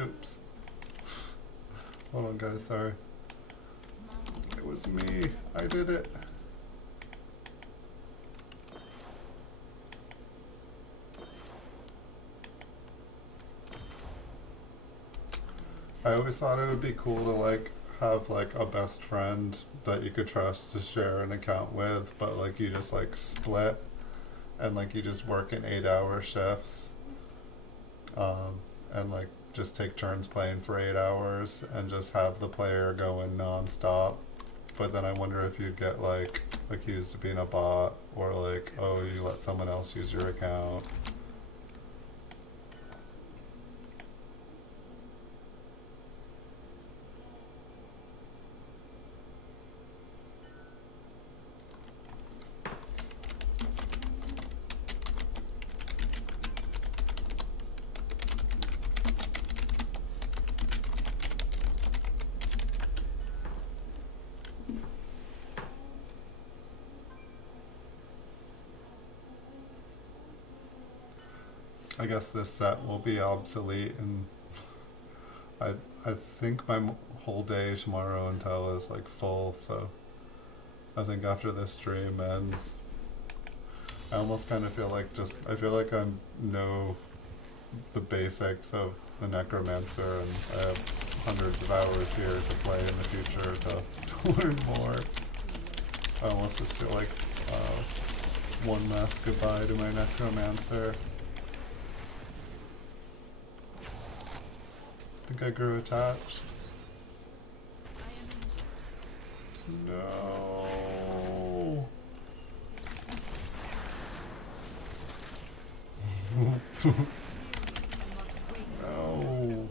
Oops. Hold on, guys, sorry. It was me. I did it. I always thought it would be cool to like have like a best friend that you could trust to share an account with, but like you just like split and like you just work in 8-hour shifts. And like just take turns playing for 8 hours and just have the player going non-stop. But then I wonder if you'd get like accused of being a bot, or like, oh, you let someone else use your account. I guess this set will be obsolete, and I think my whole day tomorrow until is like full, so I think after this stream ends, I almost kind of feel like I feel like I know the basics of the Necromancer, and I have hundreds of hours here to play in the future to learn more. I almost just feel like one last goodbye to my Necromancer. I think I grew attached. No. No.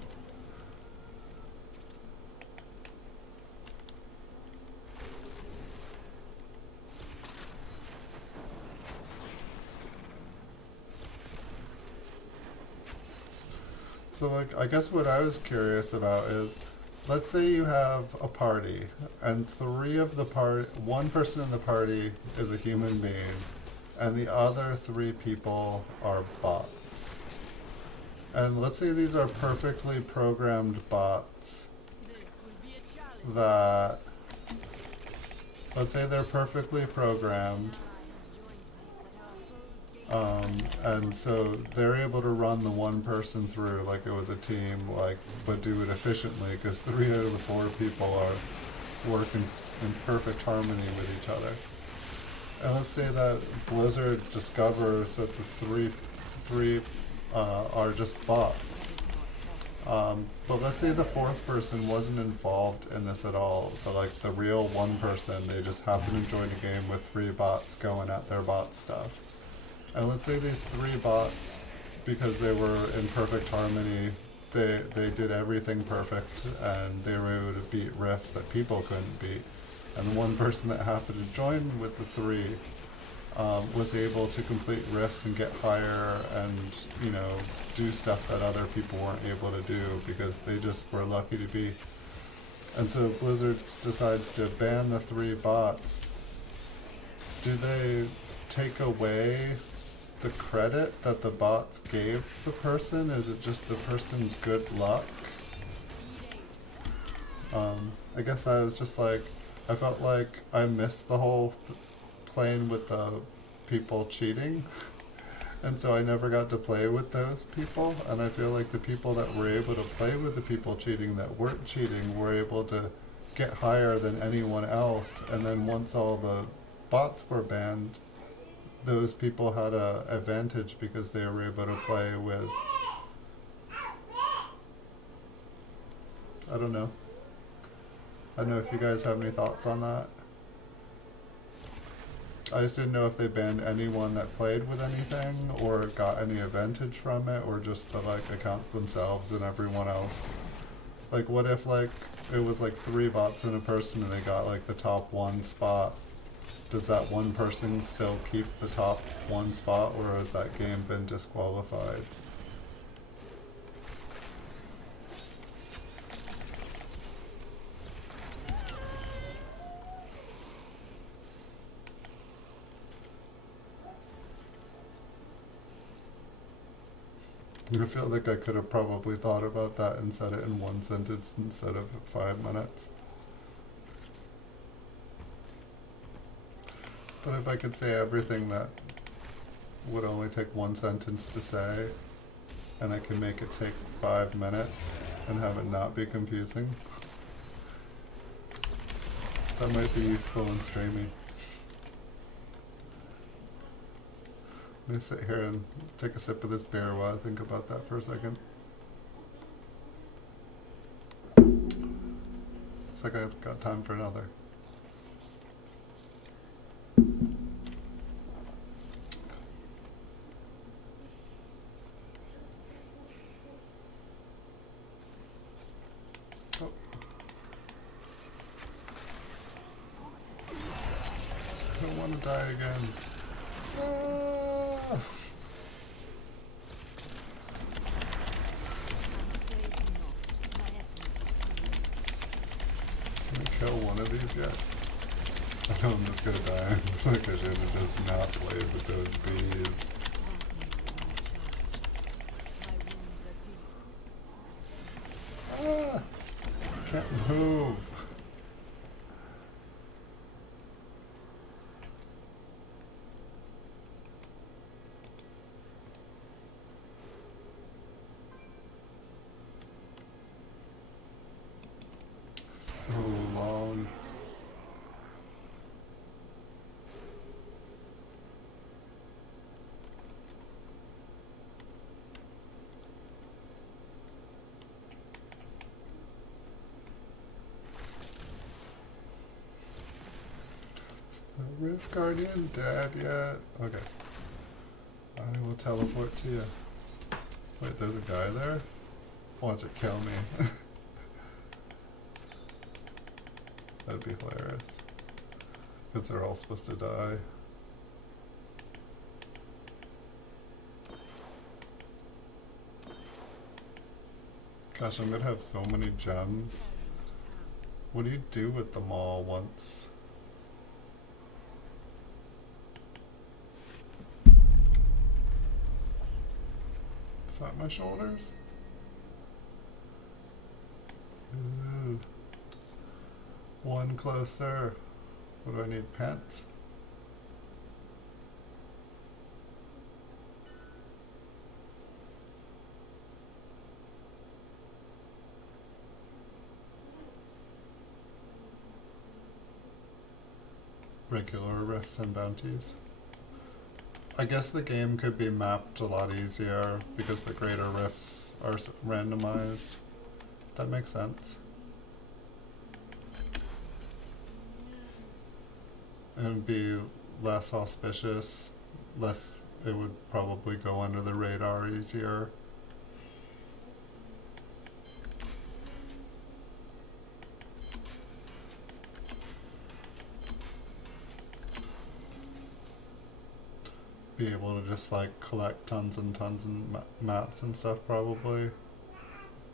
So like, I guess what I was curious about is, let's say you have a party, and one person in the party is a human being, and the other 3 people are bots. And let's say these are perfectly programmed bots that, let's say they're perfectly programmed, and so they're able to run the one person through like it was a team, like, but do it efficiently because 3 out of the 4 people are working in perfect harmony with each other. And let's say that Blizzard discovers that the three are just bots. But let's say the 4th person wasn't involved in this at all, but like the real one person, they just happened to join a game with 3 bots going at their bot stuff. And let's say these 3 bots, because they were in perfect harmony, they did everything perfect, and they were able to beat rifts that people couldn't beat. And the one person that happened to join with the 3 was able to complete rifts and get higher and, you know, do stuff that other people weren't able to do because they just were lucky to be And so Blizzard decides to ban the 3 bots. Do they take away the credit that the bots gave the person? Is it just the person's good luck? I guess I was just like, I felt like I missed the whole playing with the people cheating. And so I never got to play with those people, and I feel like the people that were able to play with the people cheating that weren't cheating were able to get higher than anyone else, and then once all the bots were banned, those people had a advantage because they were able to play with, I don't know. I don't know if you guys have any thoughts on that. I just didn't know if they banned anyone that played with anything or got any advantage from it, or just the like accounts themselves and everyone else. Like what if like it was like 3 bots and a person and they got like the top 1 spot? Does that one person still keep the top 1 spot, or has that game been disqualified? I feel like I could have probably thought about that and said it in 1 sentence instead of 5 minutes. But if I could say everything that would only take 1 sentence to say, and I can make it take 5 minutes and have it not be confusing, that might be useful in streaming. Let me sit here and take a sip of this beer while I think about that for a second. Looks like I've got time for another. Oh. I don't want to die again. Ah. Can I kill one of these yet? I know I'm just gonna die. I feel like I should have just not played with those bees. Ah! I can't move. So long. Is the Rift Guardian dead yet? Okay. I will teleport to you. Wait, there's a guy there? Watch it kill me. That'd be hilarious. Because they're all supposed to die. Gosh, I'm gonna have so many gems. What do you do with them all once? Is that my shoulders? Ooh. 1 closer. What do I need? Pants? Regular rifts and bounties. I guess the game could be mapped a lot easier because the greater rifts are randomized. That makes sense. And it'd be less auspicious, less, it would probably go under the radar easier. Be able to just like collect tons and tons of mats and stuff probably.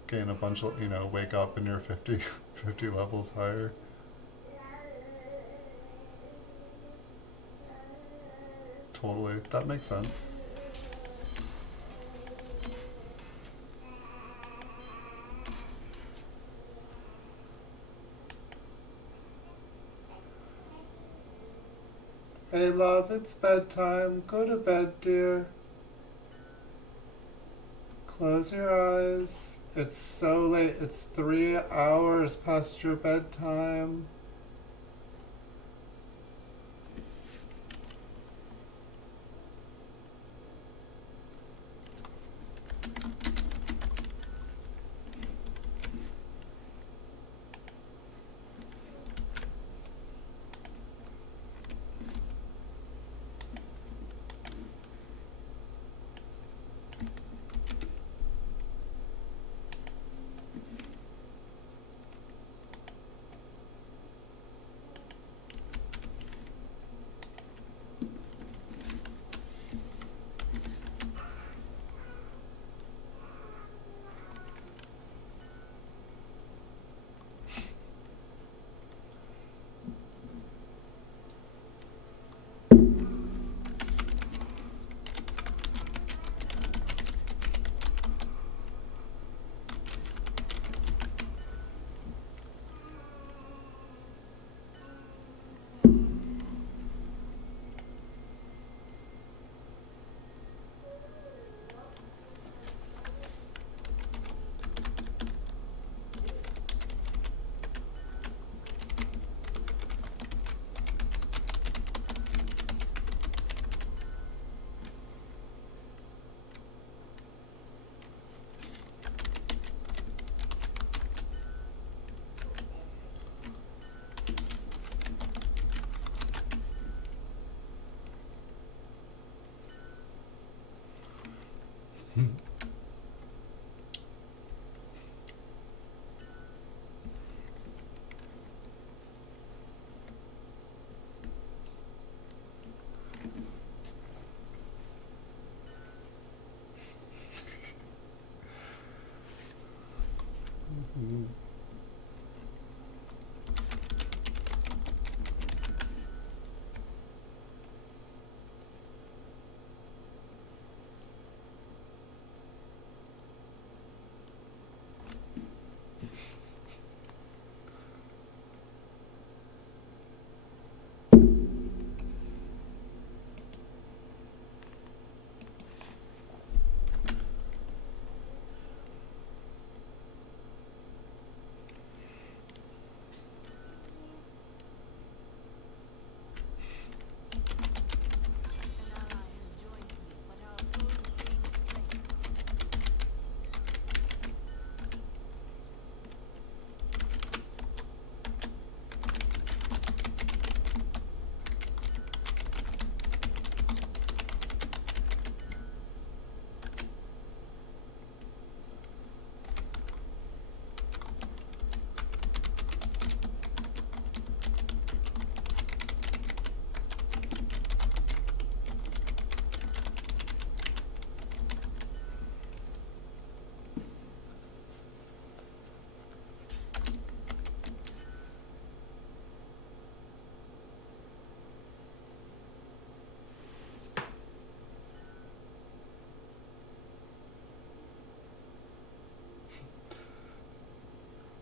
gain a bunch of, wake up and you're 50, 50 levels higher. Totally, that makes sense. Hey love, it's bedtime. Go to bed, dear. Close your eyes. It's so late. It's 3 hours past your bedtime. Mhm. An ally has joined me, but our foes gain strength.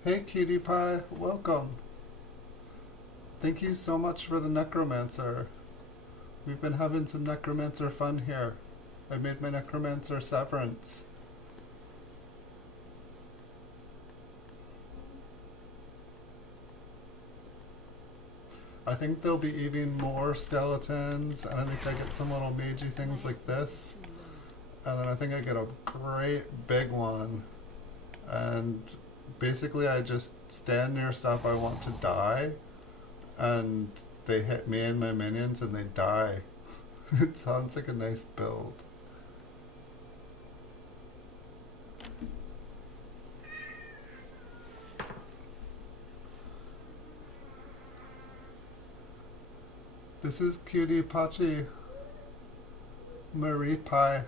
Hey cutie pie, welcome. Thank you so much for the Necromancer. We've been having some Necromancer fun here. I made my Necromancer Severance. I think there'll be even more skeletons, and I think I get some little magey things like this. And then I think I get a great big one. And basically I just stand near stuff I want to die, and they hit me and my minions and they die. It sounds like a nice build. This is Cutie Pachi Marie Pie.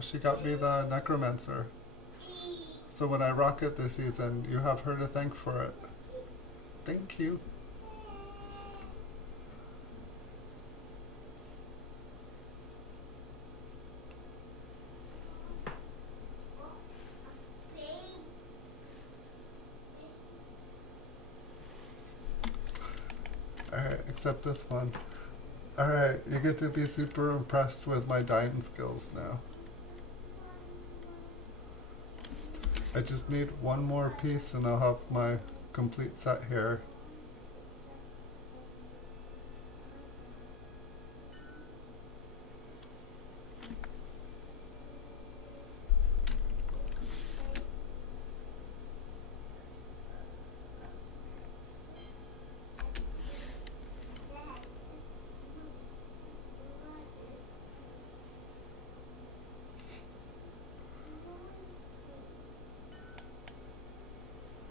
She got me the Necromancer. So when I rock it this season, you have her to thank for it. Thank you. Alright, except this one. Alright, you get to be super impressed with my dying skills now. I just need one more piece and I'll have my complete set here.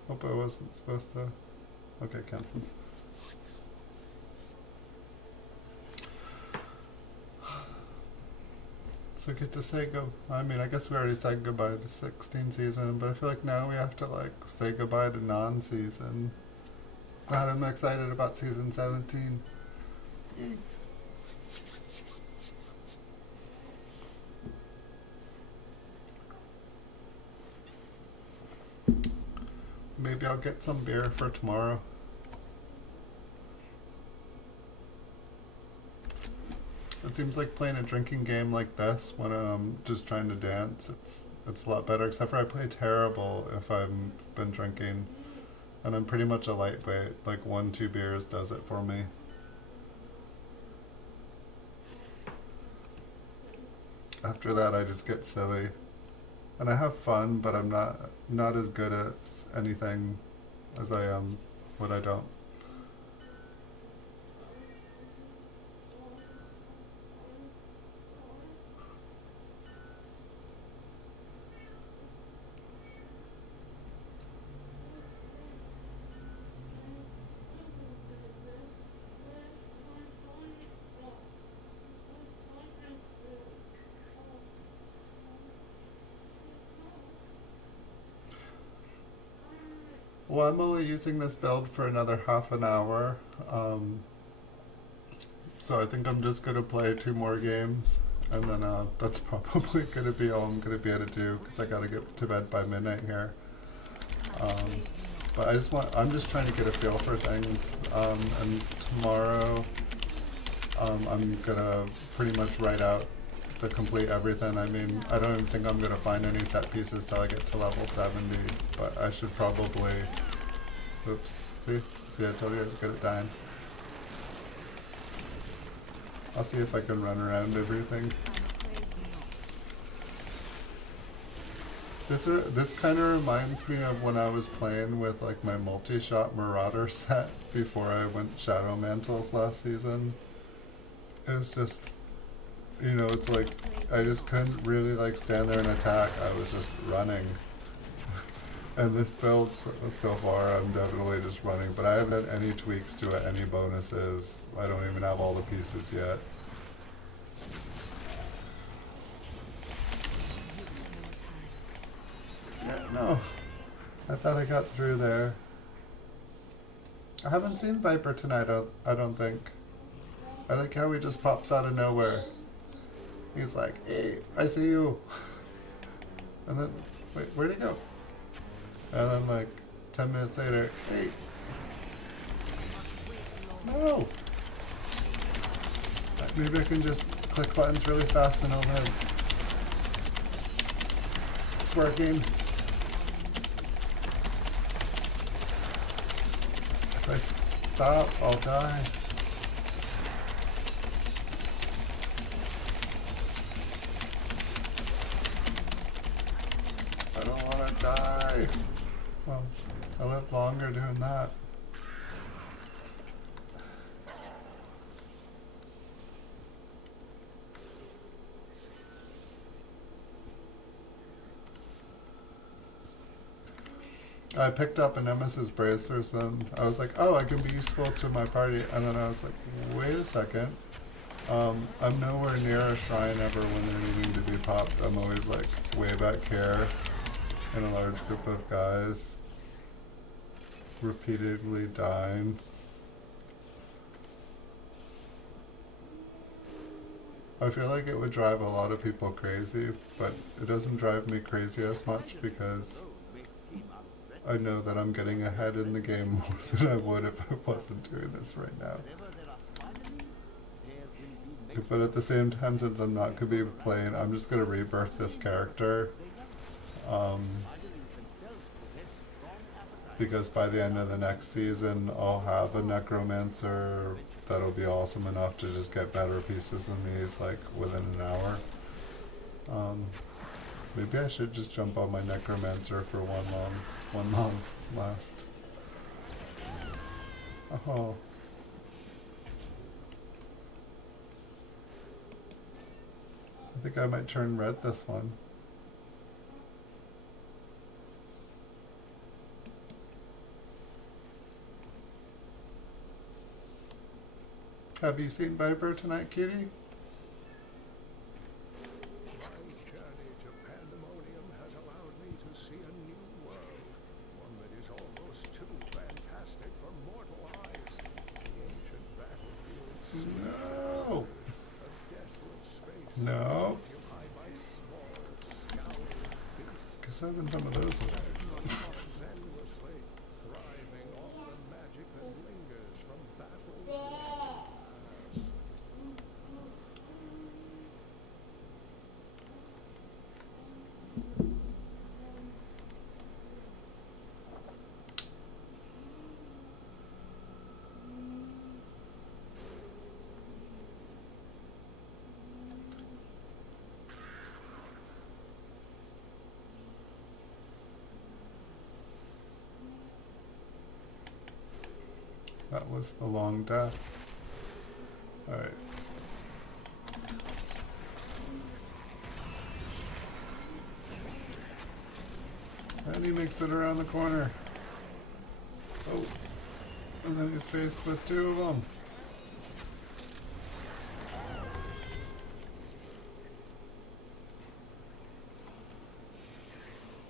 Hope I wasn't supposed to. Okay, cancel. So get to say go. I mean, I guess we already said goodbye to 16 season, but I feel like now we have to like say goodbye to non-season. God, I'm excited about season 17. Yay. Maybe I'll get some beer for tomorrow. It seems like playing a drinking game like this when I'm just trying to dance, it's a lot better, except for I play terrible if I've been drinking. And I'm pretty much a lightweight, like 1-2 beers does it for me. After that I just get silly. And I have fun, but I'm not as good at anything as I am when I don't. Well, I'm only using this build for another half an hour, so I think I'm just going to play 2 more games, and then that's probably going to be all I'm going to be able to do, because I got to get to bed by midnight here. But I'm just trying to get a feel for things, and tomorrow I'm going to pretty much write out the complete everything. I mean, I don't even think I'm going to find any set pieces till I get to level 70, but I should probably... Oops. See, I told you I'd get it dying. I'll see if I can run around everything. This kind of reminds me of when I was playing with like my multi-shot Marauder set before I went Shadow Mantles last season. It was just... You know, it's like, I just couldn't really like stand there and attack, I was just running. And this build, so far, I'm definitely just running, but I haven't had any tweaks to it, any bonuses. I don't even have all the pieces yet. Yeah, no, I thought I got through there. I haven't seen Viper tonight, I don't think. I like how he just pops out of nowhere. He's like, hey, I see you. And then, wait, where'd he go? And then like 10 minutes later, hey. No. Maybe I can just click buttons really fast and I'll live. It's working. If I stop, I'll die. I don't want to die. Well, I live longer doing that. I picked up a Nemesis Bracers and I was like, oh, I can be useful to my party. And then I was like, wait a second. I'm nowhere near a shrine ever when they're needing to be popped. I'm always like way back here. in a large group of guys repeatedly dying. I feel like it would drive a lot of people crazy, but it doesn't drive me crazy as much because I know that I'm getting ahead in the game more than I would if I wasn't doing this right now. But at the same time, since I'm not going to be playing, I'm just going to rebirth this character. Because by the end of the next season, I'll have a Necromancer that'll be awesome enough to just get better pieces than these, like, within an hour. Maybe I should just jump on my Necromancer for one long last. Oh. I think I might turn red this one. Have you seen Viper tonight, Kitty? My journey to Pandemonium has allowed me to see a new world, one that is almost too fantastic for mortal eyes. The ancient battlefields, No. a desolate space No. occupied by small, scowling beasts, Guess I haven't done with those ones. endlessly thriving off the magic that lingers from battles past. That was the long death. Alright. And he makes it around the corner. Oh. And then he's faced with two of them.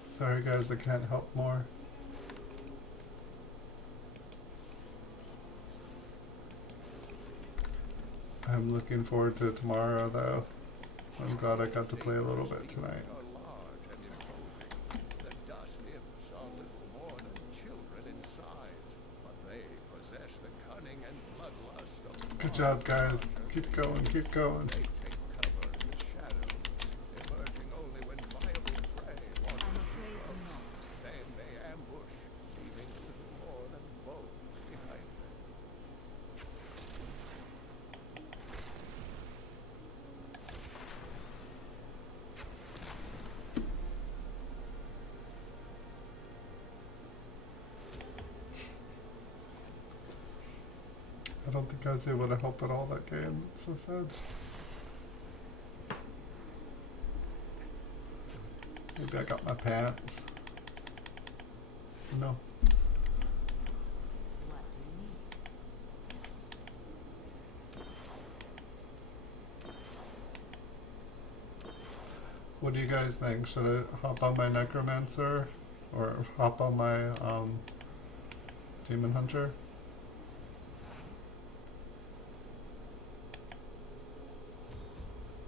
Sorry guys, I can't help more. I'm looking forward to tomorrow though. I'm glad I got to play a little bit tonight. Are large and imposing. The dust imps are little more than children in size, but they possess the cunning and bloodlust of Good job guys. Keep going, keep going. They take cover in the shadows, emerging only when viable prey wants I'm to afraid grow. not. Then they ambush, leaving little more than bones behind them. I don't think I was able to help at all that game. It's so sad. Maybe I got my pants. No. What do you need? What do you guys think? Should I hop on my Necromancer? Or hop on my Demon Hunter?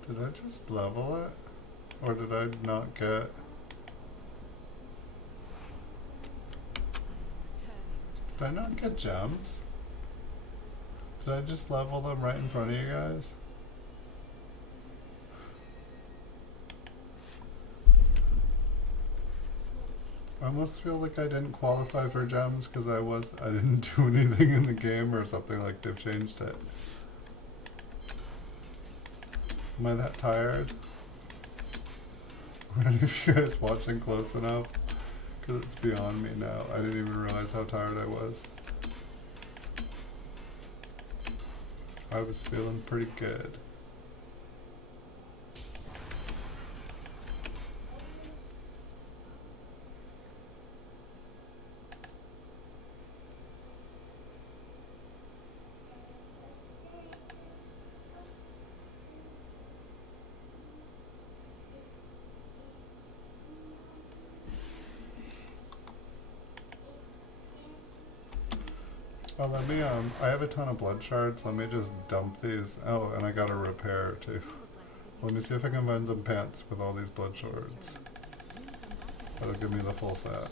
Did I just level it? Or did I not get... Did I not get gems? Did I just level them right in front of you guys? I almost feel like I didn't qualify for gems because I didn't do anything in the game or something, like they've changed it. Am I that tired? Are any of you guys watching close enough? Because it's beyond me now. I didn't even realize how tired I was. I was feeling pretty good. Oh, let me, I have a ton of blood shards. Let me just dump these. Oh, and I got a repair too. Let me see if I can find some pants with all these blood shards. That'll give me the full set.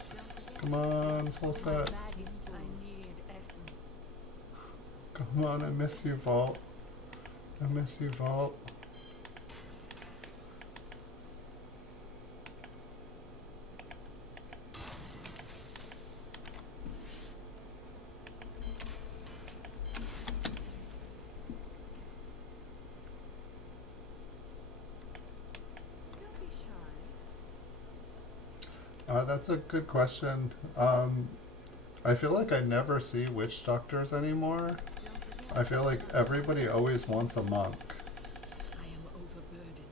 Come on, full set. Bag is full. I need essence. Come on, I miss you, Vault. I miss you, Vault. Don't be shy. That's a good question. I feel like I never see witch doctors anymore. Don't forget. I feel like everybody always wants a monk. I am overburdened.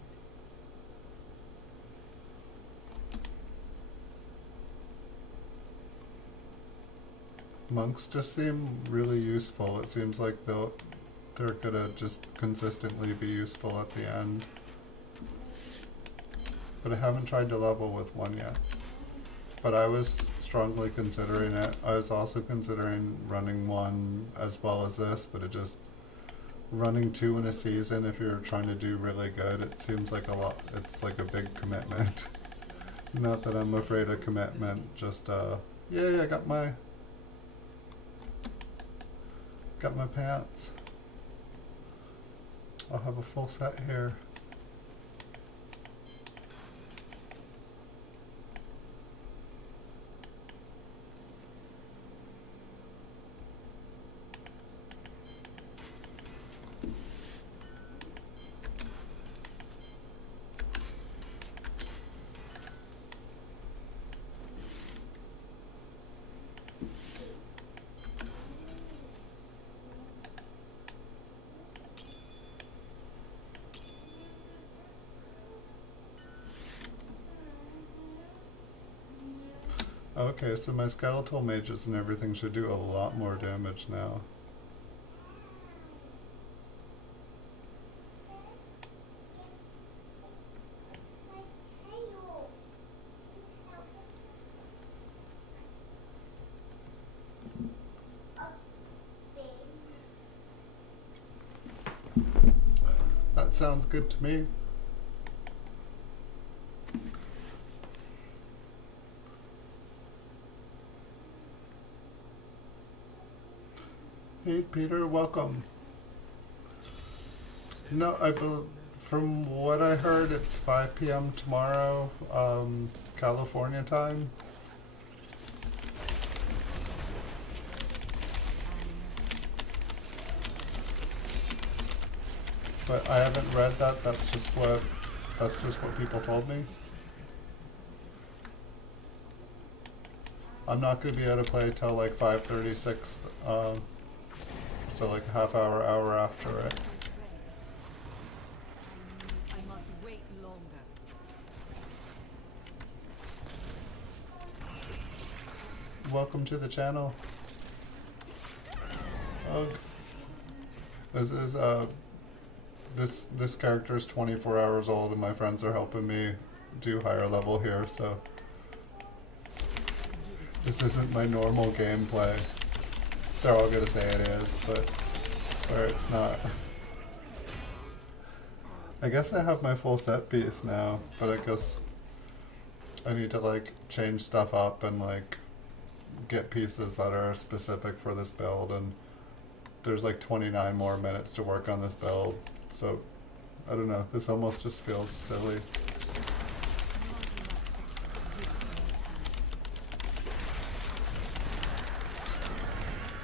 Monks just seem really useful. It seems like they're gonna just consistently be useful at the end. But I haven't tried to level with one yet. But I was strongly considering it. I was also considering running one as well as this, but it just running two in a season if you're trying to do really good, it seems like a lot. It's like a big commitment. Not that I'm afraid of commitment, just yay, I got my pants. I'll have a full set here. Okay, so my skeletal mages and everything should do a lot more damage now. That sounds good to me. Hey Peter, welcome. No, from what I heard, it's 5 p.m. tomorrow, California time. But I haven't read that. That's just what people told me. I'm not gonna be able to play till like 5:36. So like a half hour after it. I must wait longer. Welcome to the channel. Ugh. This is this character is 24 hours old and my friends are helping me do higher level here, so this isn't my normal gameplay. They're all gonna say it is, but I swear it's not. I guess I have my full set piece now, but I guess I need to like change stuff up and like get pieces that are specific for this build, and there's like 29 more minutes to work on this build, so I don't know, this almost just feels silly.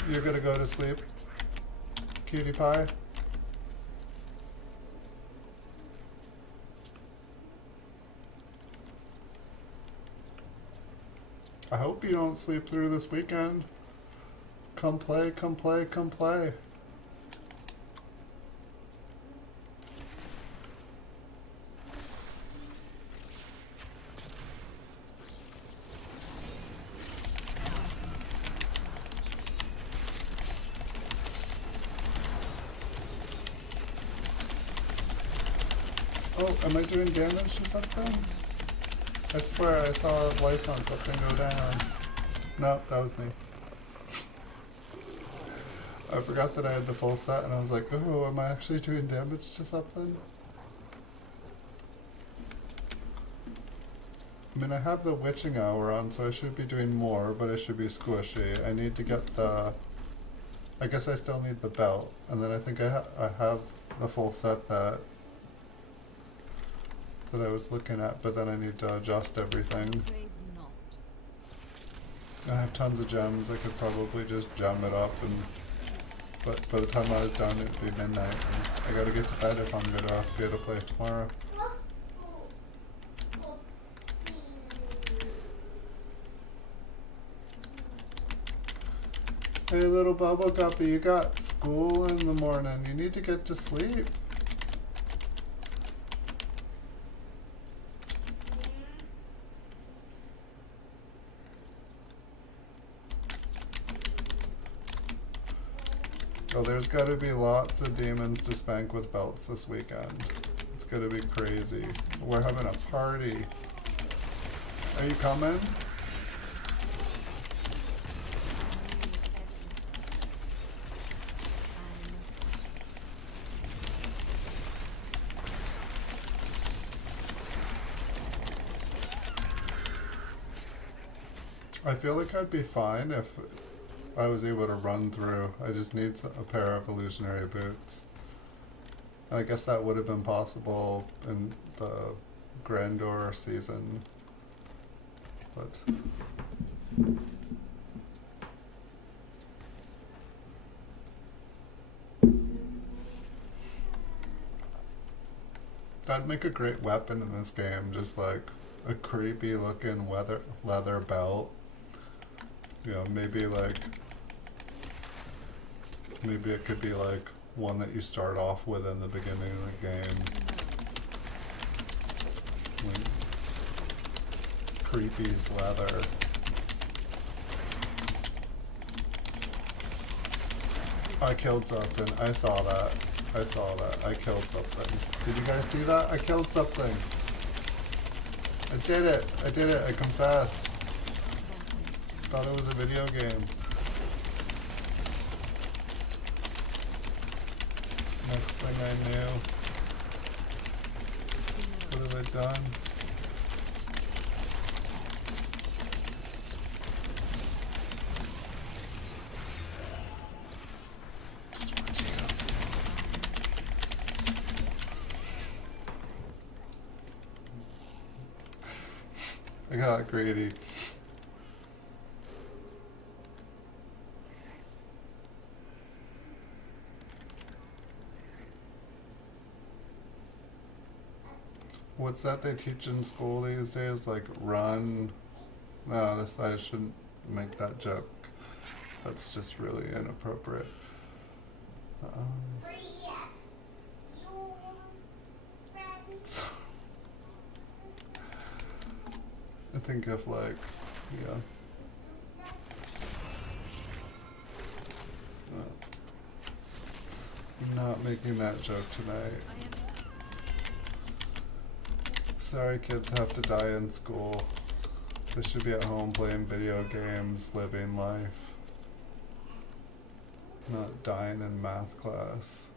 You're gonna go to sleep, cutie pie? I hope you don't sleep through this weekend. Come play, come play, come play. Oh, am I doing damage or something? I swear I saw life on something go down. No, that was me. I forgot that I had the full set, and I was like, oh, am I actually doing damage to something? I mean, I have the witching hour on, so I should be doing more, but it should be squishy. I need to get the... I guess I still need the belt, and then I think I have the full set that I was looking at, but then I need to adjust everything. Afraid not. I have tons of gems. I could probably just gem it up, and but by the time I was done, it would be midnight. And I gotta get to bed if I'm gonna be able to play tomorrow. Hey, little bubble guppy, you got school in the morning. You need to get to sleep. Oh, there's gotta be lots of demons to spank with belts this weekend. It's gonna be crazy. We're having a party. Are you coming? I feel like I'd be fine if I was able to run through. I just need a pair of illusionary boots. I guess that would have been possible in the Grandeur season, but that'd make a great weapon in this game, just like a creepy looking leather belt. You know, maybe it could be like one that you start off with in the beginning of the game. Creepy's leather. I killed something. I saw that. I killed something. Did you guys see that? I killed something. I did it. I confess. Thought it was a video game. Next thing I knew. What have I done? I got greedy. What's that they teach in school these days? Like run? No, I shouldn't make that joke. That's just really inappropriate. So I think of like, yeah. I'm not making that joke tonight. Sorry, kids have to die in school. They should be at home playing video games, living life. Not dying in math class.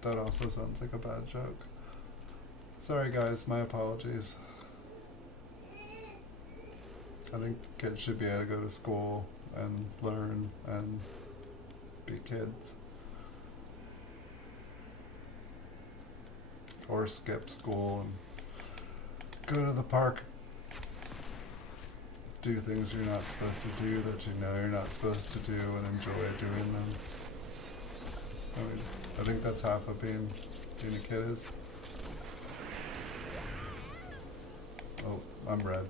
That also sounds like a bad joke. Sorry guys, my apologies. I think kids should be able to go to school and learn and be kids. Or skip school and go to the park, do things you're not supposed to do that you know you're not supposed to do and enjoy doing them. I mean, I think that's half of being a kid is. Oh, I'm red.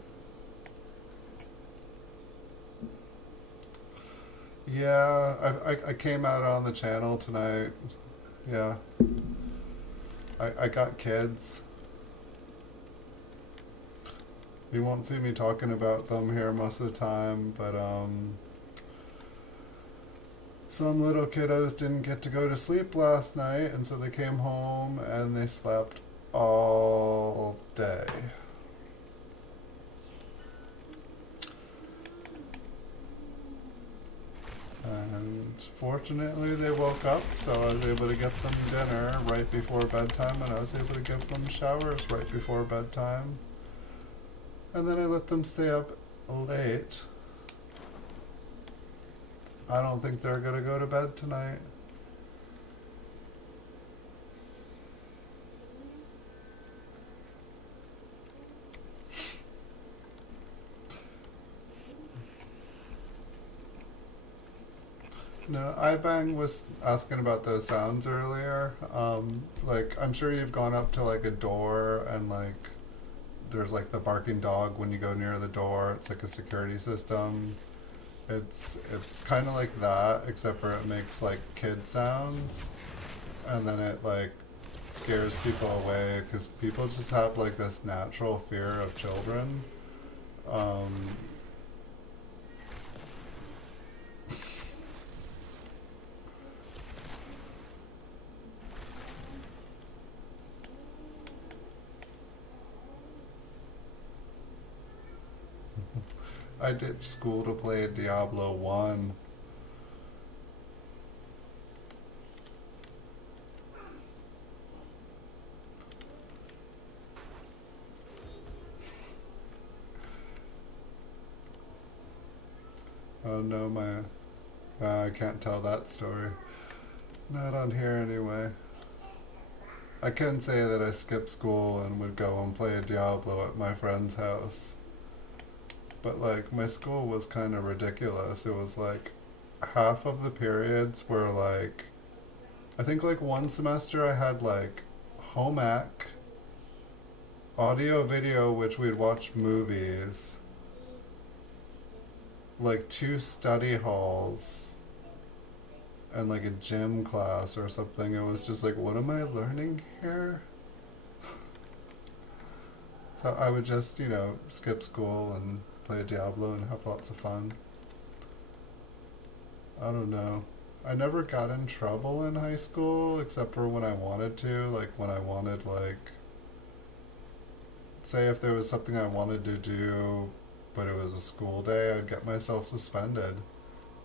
Yeah, I came out on the channel tonight. Yeah. I got kids. You won't see me talking about them here most of the time, but some little kiddos didn't get to go to sleep last night, and so they came home and they slept all day. Fortunately, they woke up, so I was able to get them dinner right before bedtime, and I was able to give them showers right before bedtime. And then I let them stay up late. I don't think they're gonna go to bed tonight. No, iBang was asking about those sounds earlier. Like, I'm sure you've gone up to like a door and like there's like the barking dog when you go near the door. It's like a security system. It's kind of like that, except for it makes like kid sounds, and then it like scares people away because people just have like this natural fear of children. Um, I ditched school to play Diablo 1. Oh no, I can't tell that story. Not on here anyway. I can say that I skipped school and would go and play Diablo at my friend's house. But like, my school was kind of ridiculous. It was like, half of the periods were like, I think like one semester I had like home ec, audio video, which we'd watch movies, like 2 study halls, and like a gym class or something. It was just like, what am I learning here? So I would just, skip school and play Diablo and have lots of fun. I don't know. I never got in trouble in high school except for when I wanted to, like when I wanted say if there was something I wanted to do but it was a school day, I'd get myself suspended.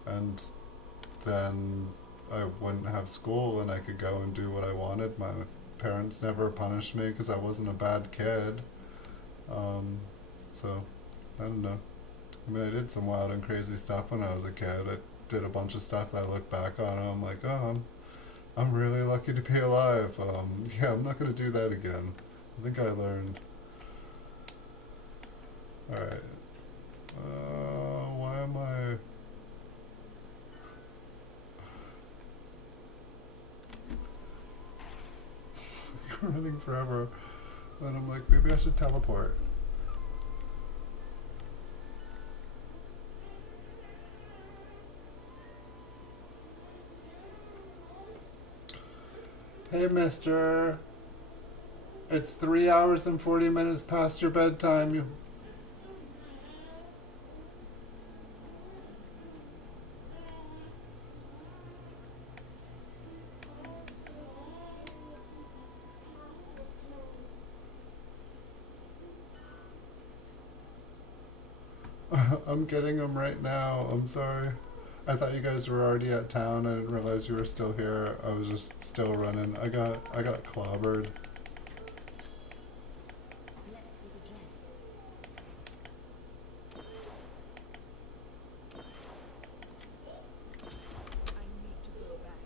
And then I wouldn't have school and I could go and do what I wanted. My parents never punished me because I wasn't a bad kid. So, I don't know. I mean, I did some wild and crazy stuff when I was a kid. I did a bunch of stuff that I look back on and I'm like, oh, I'm really lucky to be alive. Yeah, I'm not going to do that again. I think I learned. Alright. Why am I... running forever? And I'm like, maybe I should teleport. Hey, mister. It's 3 hours and 40 minutes past your bedtime. I'm getting them right now. I'm sorry. I thought you guys were already at town. I didn't realize you were still here. I was just still running. I got clobbered. Let's see the gem. I need to go back.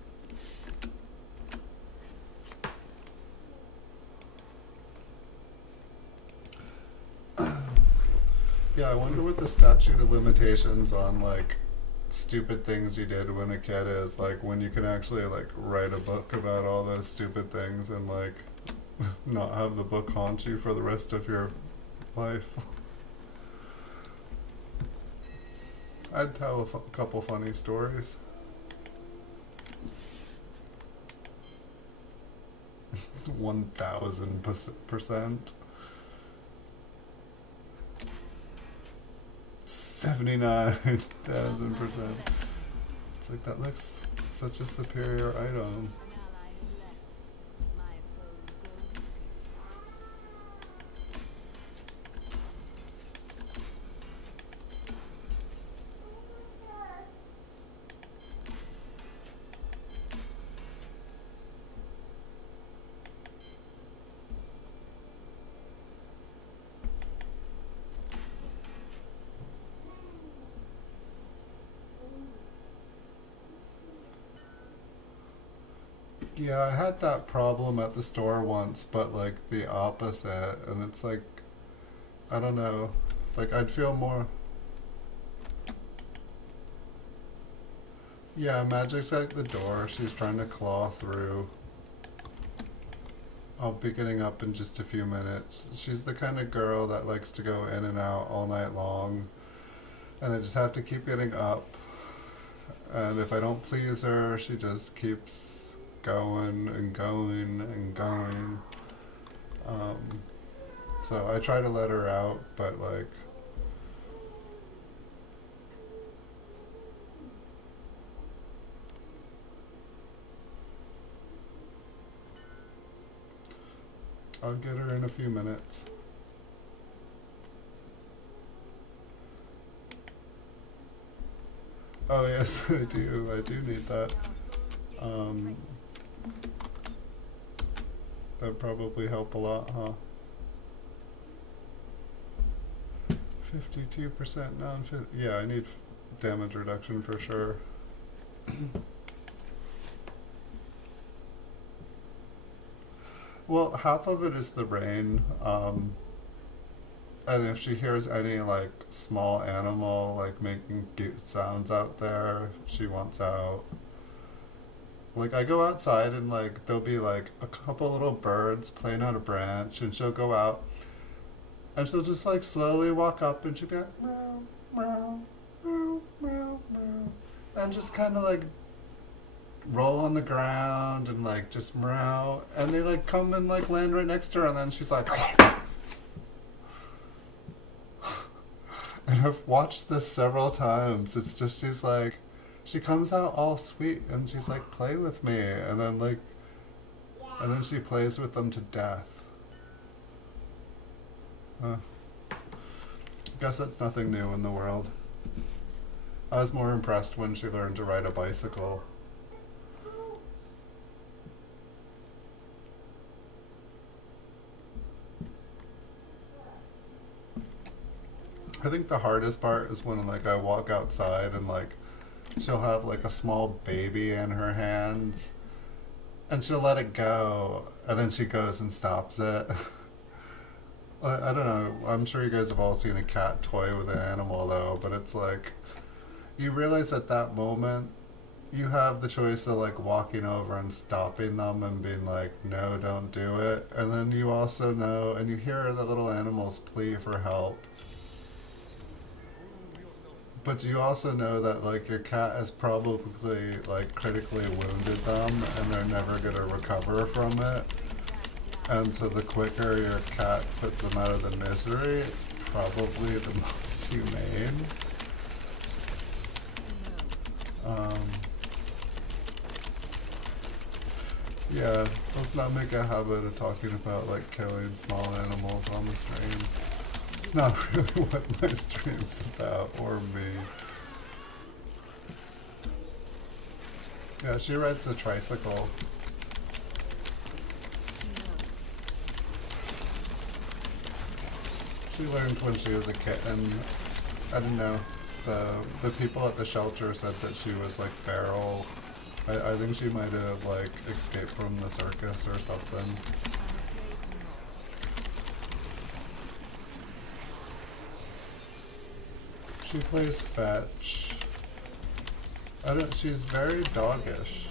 Yeah, I wonder what the statute of limitations on like stupid things you did when a kid is, like when you can actually like write a book about all those stupid things and like not have the book haunt you for the rest of your life. I'd tell a couple funny stories. 1000%. 79,000%. It's like, that looks such a superior item. An ally has left. My foes grow weaker. Yeah, I had that problem at the store once, but like the opposite, and it's like, I don't know, like I'd feel more. Yeah, Magic's at the door. She's trying to claw through. I'll be getting up in just a few minutes. She's the kind of girl that likes to go in and out all night long, and I just have to keep getting up. And if I don't please her, she just keeps going and going and going. So I try to let her out, but like, I'll get her in a few minutes. Oh yes, I do. I do need that. Um, that'd probably help a lot, huh? 52% non-fit. Yeah, I need damage reduction for sure. Well, half of it is the rain. And if she hears any like small animal like making cute sounds out there, she wants out. Like I go outside and like there'll be like a couple little birds playing on a branch, and she'll go out and she'll just like slowly walk up and she'll be like meow meow meow meow meow, and just kind of like roll on the ground and like just meow, and they like come and like land right next to her, and then she's like. And I've watched this several times. It's just she's like, she comes out all sweet and she's like, play with me, and then she plays with them to death. I guess that's nothing new in the world. I was more impressed when she learned to ride a bicycle. I think the hardest part is when like I walk outside and like she'll have like a small baby in her hands and she'll let it go and then she goes and stops it. I don't know. I'm sure you guys have all seen a cat toy with an animal though, but it's like you realize at that moment you have the choice of like walking over and stopping them and being like, no, don't do it. And then you also know, and you hear the little animals plea for help. But you also know that like your cat has probably like critically wounded them and they're never gonna recover from it. And so the quicker your cat puts them out of the misery, it's probably the most humane. Yeah, let's not make a habit of talking about like killing small animals on the stream. It's not really what my stream's about, or me. Yeah, she rides a tricycle. She learned when she was a kitten. I don't know. The people at the shelter said that she was like feral. I think she might have like escaped from the circus or something. She plays fetch. She's very doggish.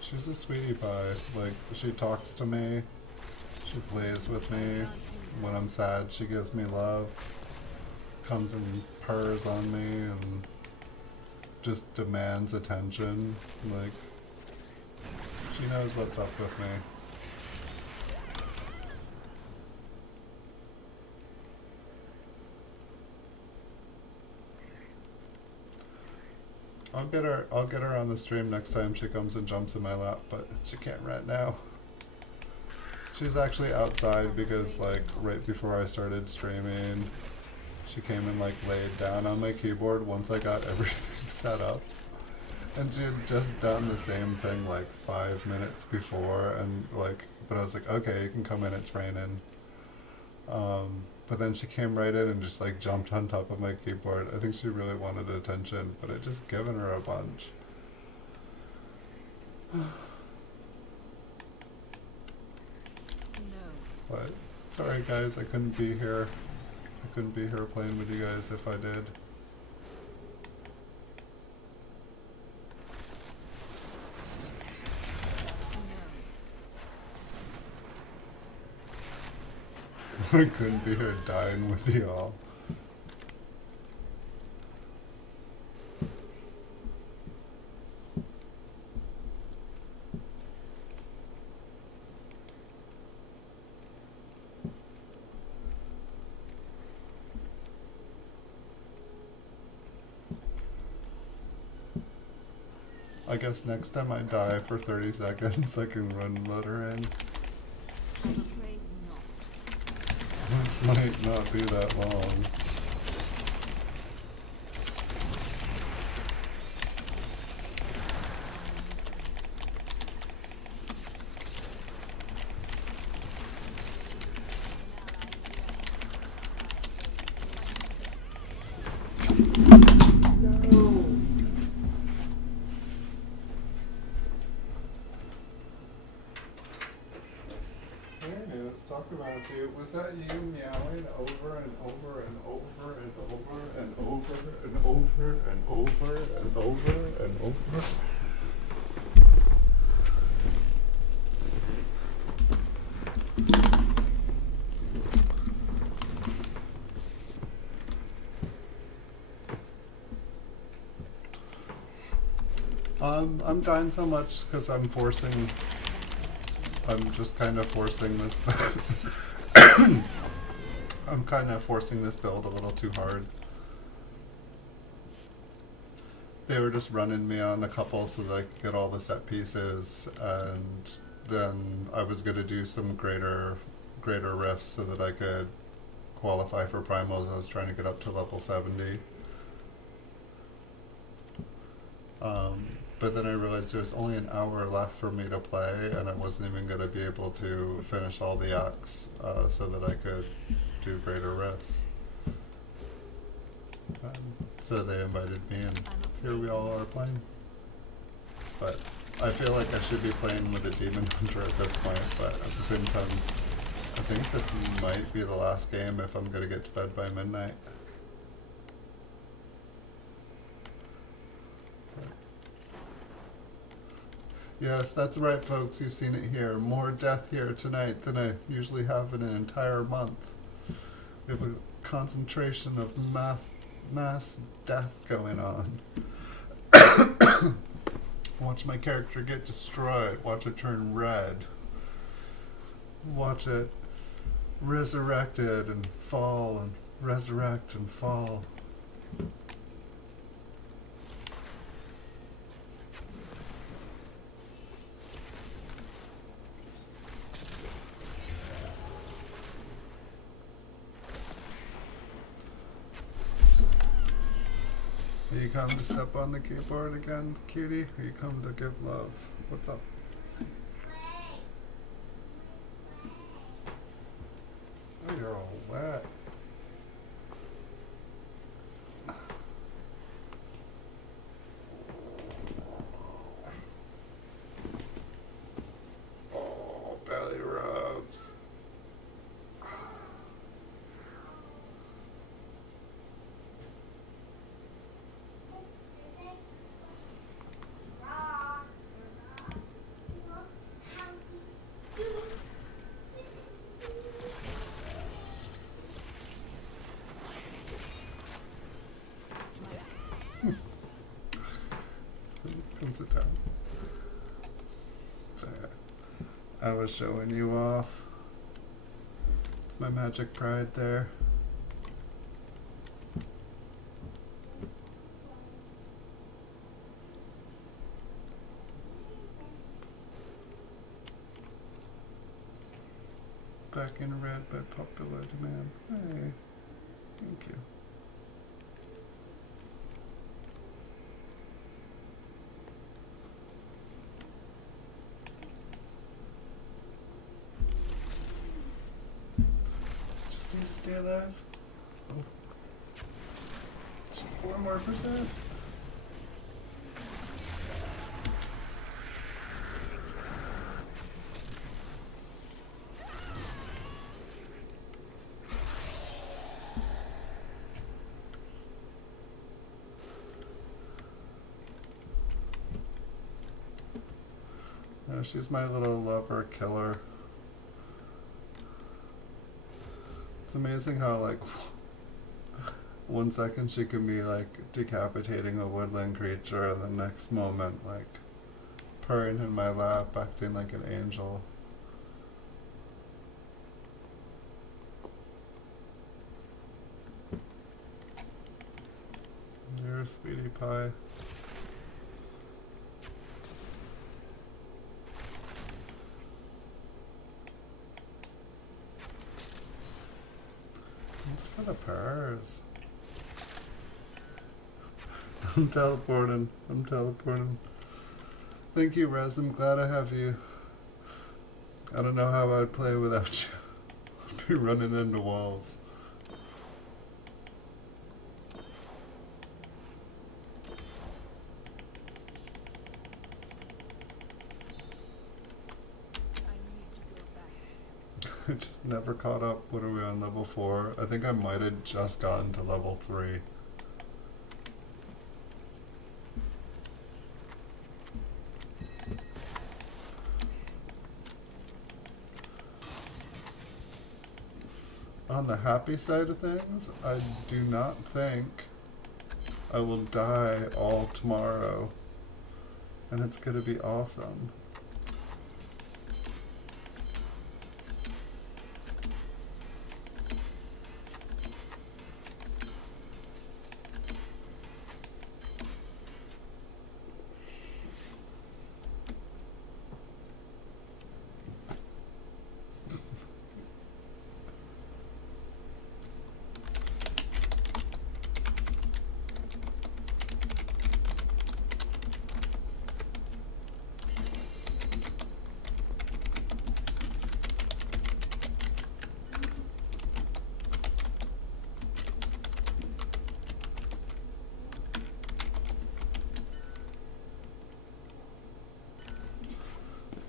She's a sweetie pie. Like, she talks to me. She plays with me. When I'm sad, she gives me love. Comes and purrs on me and just demands attention. Like, she knows what's up with me. I'll get her on the stream next time she comes and jumps in my lap, but she can't right now. She's actually outside because like right before I started streaming, she came and like laid down on my keyboard once I got everything set up. And she had just done the same thing like 5 minutes before, and like, but I was like, okay, you can come in, it's raining. But then she came right in and just like jumped on top of my keyboard. I think she really wanted attention, but I just given her a bunch. No. But sorry guys, I couldn't be here. I couldn't be here playing with you guys if I did. I couldn't be here dying with you all. I guess next time I die for 30 seconds, I can run letter in. I'm afraid not. It might not be that long. Hey, let's talk about you. Was that you meowing over and over and over and over and over and over and over and over and over? I'm dying so much because I'm just kind of forcing this. I'm kind of forcing this build a little too hard. They were just running me on a couple so that I could get all the set pieces, and then I was going to do some greater riffs so that I could qualify for primals. I was trying to get up to level 70. But then I realized there's only an hour left for me to play, and I wasn't even going to be able to finish all the acts so that I could do greater riffs. So they invited me, and here we all are playing. But I feel like I should be playing with a Demon Hunter at this point, but at the same time, I think this might be the last game if I'm going to get to bed by midnight. Yes, that's right, folks. You've seen it here. More death here tonight than I usually have in an entire month. We have a concentration of mass death going on. Watch my character get destroyed. Watch it turn red. Watch it resurrected and fall and resurrect and fall. You come to step on the keyboard again, cutie? Or you come to give love? What's up? Oh, you're all wet. Oh, belly rubs. Come sit down. So, I was showing you off. It's my magic pride there. Back in red by popular demand. Hey, thank you. Just need to stay alive. Oh. Just 4 more percent. Yeah, she's my little lover killer. It's amazing how, like, 1 second she can be, like, decapitating a woodland creature, and the next moment, like, purring in my lap, acting like an angel. You're a sweetie pie. Thanks for the purrs. I'm teleporting. I'm teleporting. Thank you, Rez. I'm glad I have you. I don't know how I'd play without you. I'd be running into walls. I need to go back. I just never caught up. What are we on, level 4? I think I might have just gotten to level 3. On the happy side of things, I do not think I will die all tomorrow. And it's gonna be awesome.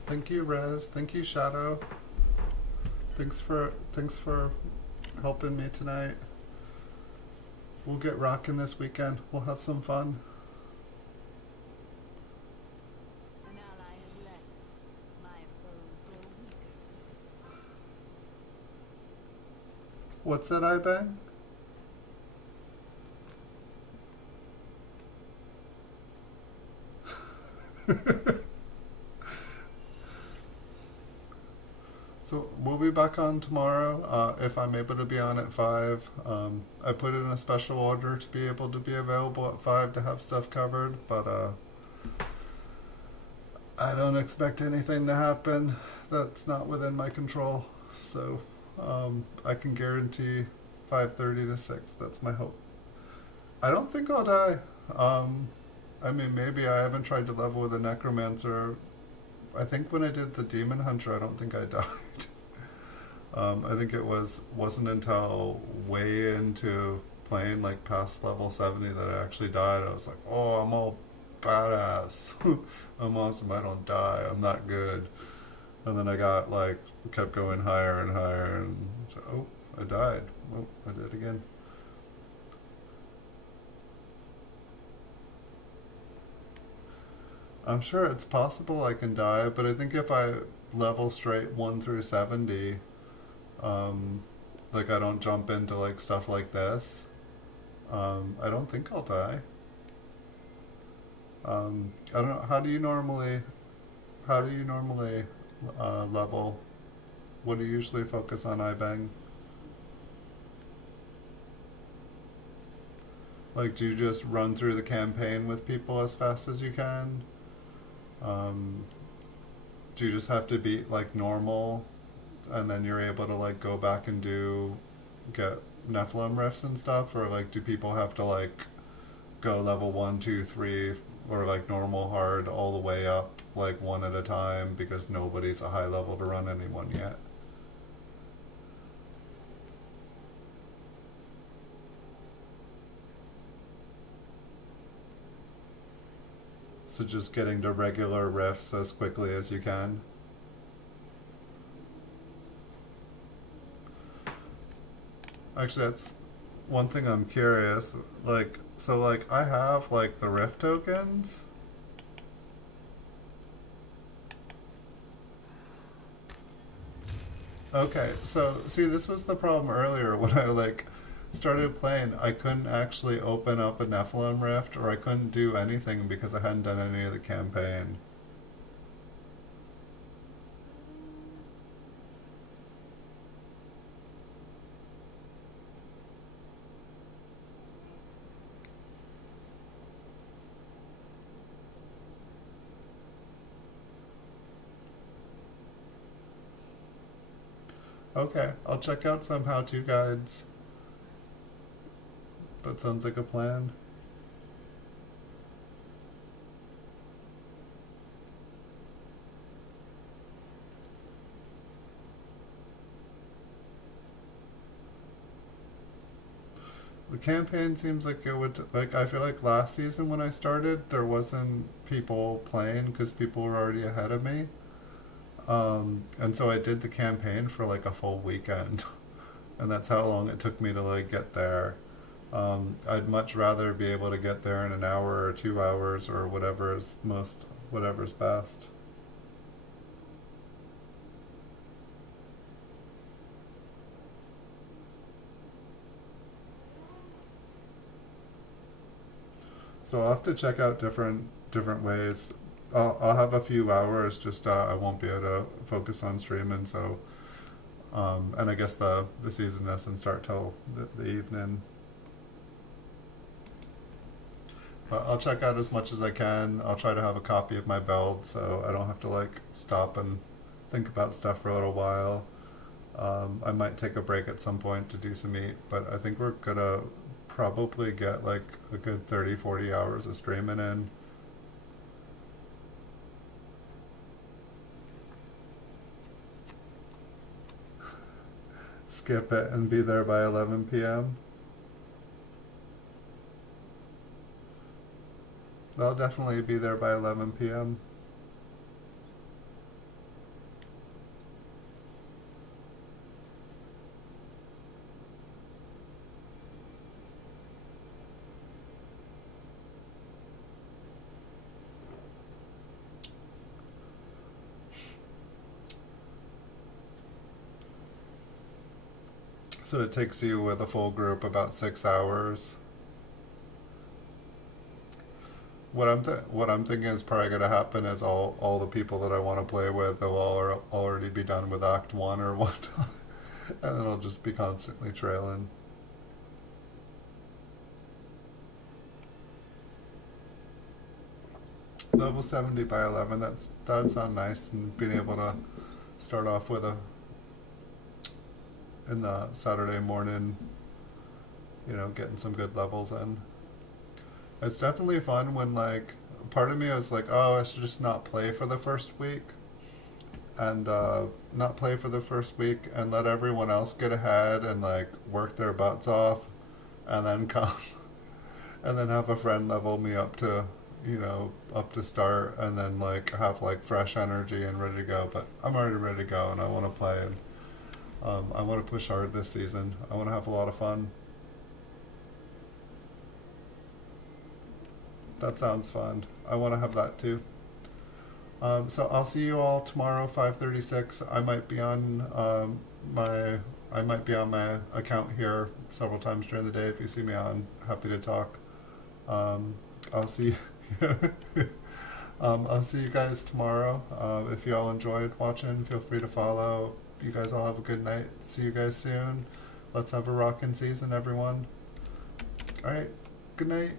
Thank you, Rez. Thank you, Shadow. Thanks for helping me tonight. We'll get rocking this weekend. We'll have some fun. An ally has left. My foes grow weaker. What's that I bang? So we'll be back on tomorrow if I'm able to be on at 5. I put in a special order to be able to be available at 5 to have stuff covered, but I don't expect anything to happen that's not within my control. So I can guarantee 5:30 to 6. That's my hope. I don't think I'll die. I mean, maybe I haven't tried to level with a Necromancer. I think when I did the Demon Hunter, I don't think I died. I think it wasn't until way into playing, like, past level 70 that I actually died. I was like, oh, I'm all badass. I'm awesome. I don't die. I'm that good. And then I got, like, kept going higher and higher, and so, oh, I died. Oh, I did again. I'm sure it's possible I can die, but I think if I level straight 1 through 70, like, I don't jump into, like, stuff like this, I don't think I'll die. I don't know, how do you normally level? What do you usually focus on, iBang? Like, do you just run through the campaign with people as fast as you can? Do you just have to beat, like, normal, and then you're able to, like, go back and get Nephilim rifts and stuff? Or, like, do people have to, like, go level 1, 2, 3, or, like, normal, hard, all the way up, like, one at a time, because nobody's a high level to run anyone yet? So just getting to regular riffs as quickly as you can. Actually, that's one thing I'm curious. Like, so like I have like the rift tokens. Okay, so see, this was the problem earlier when I like started playing. I couldn't actually open up a Nephilim rift, or I couldn't do anything because I hadn't done any of the campaign. Okay, I'll check out some how-to guides. That sounds like a plan. The campaign seems like it would, like, I feel like last season when I started, there wasn't people playing because people were already ahead of me. And so I did the campaign for like a full weekend. And that's how long it took me to like get there. I'd much rather be able to get there in an hour or 2 hours or whatever's best. So I'll have to check out different ways. I'll have a few hours, just I won't be able to focus on streaming, so and I guess the season doesn't start till the evening. But I'll check out as much as I can. I'll try to have a copy of my build so I don't have to like stop and think about stuff for a little while. I might take a break at some point to do some eat, but I think we're gonna probably get like a good 30-40 hours of streaming in. Skip it and be there by 11 p.m. I'll definitely be there by 11 p.m. So it takes you with a full group about 6 hours. What I'm thinking is probably going to happen is all the people that I want to play with will all already be done with Act 1 or whatnot, and then I'll just be constantly trailing. Level 70 by 11, that'd sound nice, and being able to start off with in the Saturday morning, getting some good levels in. It's definitely fun when, like, part of me was like, oh, I should just not play for the first week. And not play for the first week and let everyone else get ahead and, like, work their butts off. And then come and then have a friend level me up to, up to start. And then, like, have, like, fresh energy and ready to go. But I'm already ready to go and I want to play. And I want to push hard this season. I want to have a lot of fun. That sounds fun. I want to have that too. So I'll see you all tomorrow, 5:36. I might be on my account here several times during the day. If you see me on, happy to talk. I'll see. I'll see you guys tomorrow. If you all enjoyed watching, feel free to follow. You guys all have a good night. See you guys soon. Let's have a rockin' season, everyone. All right. Good night.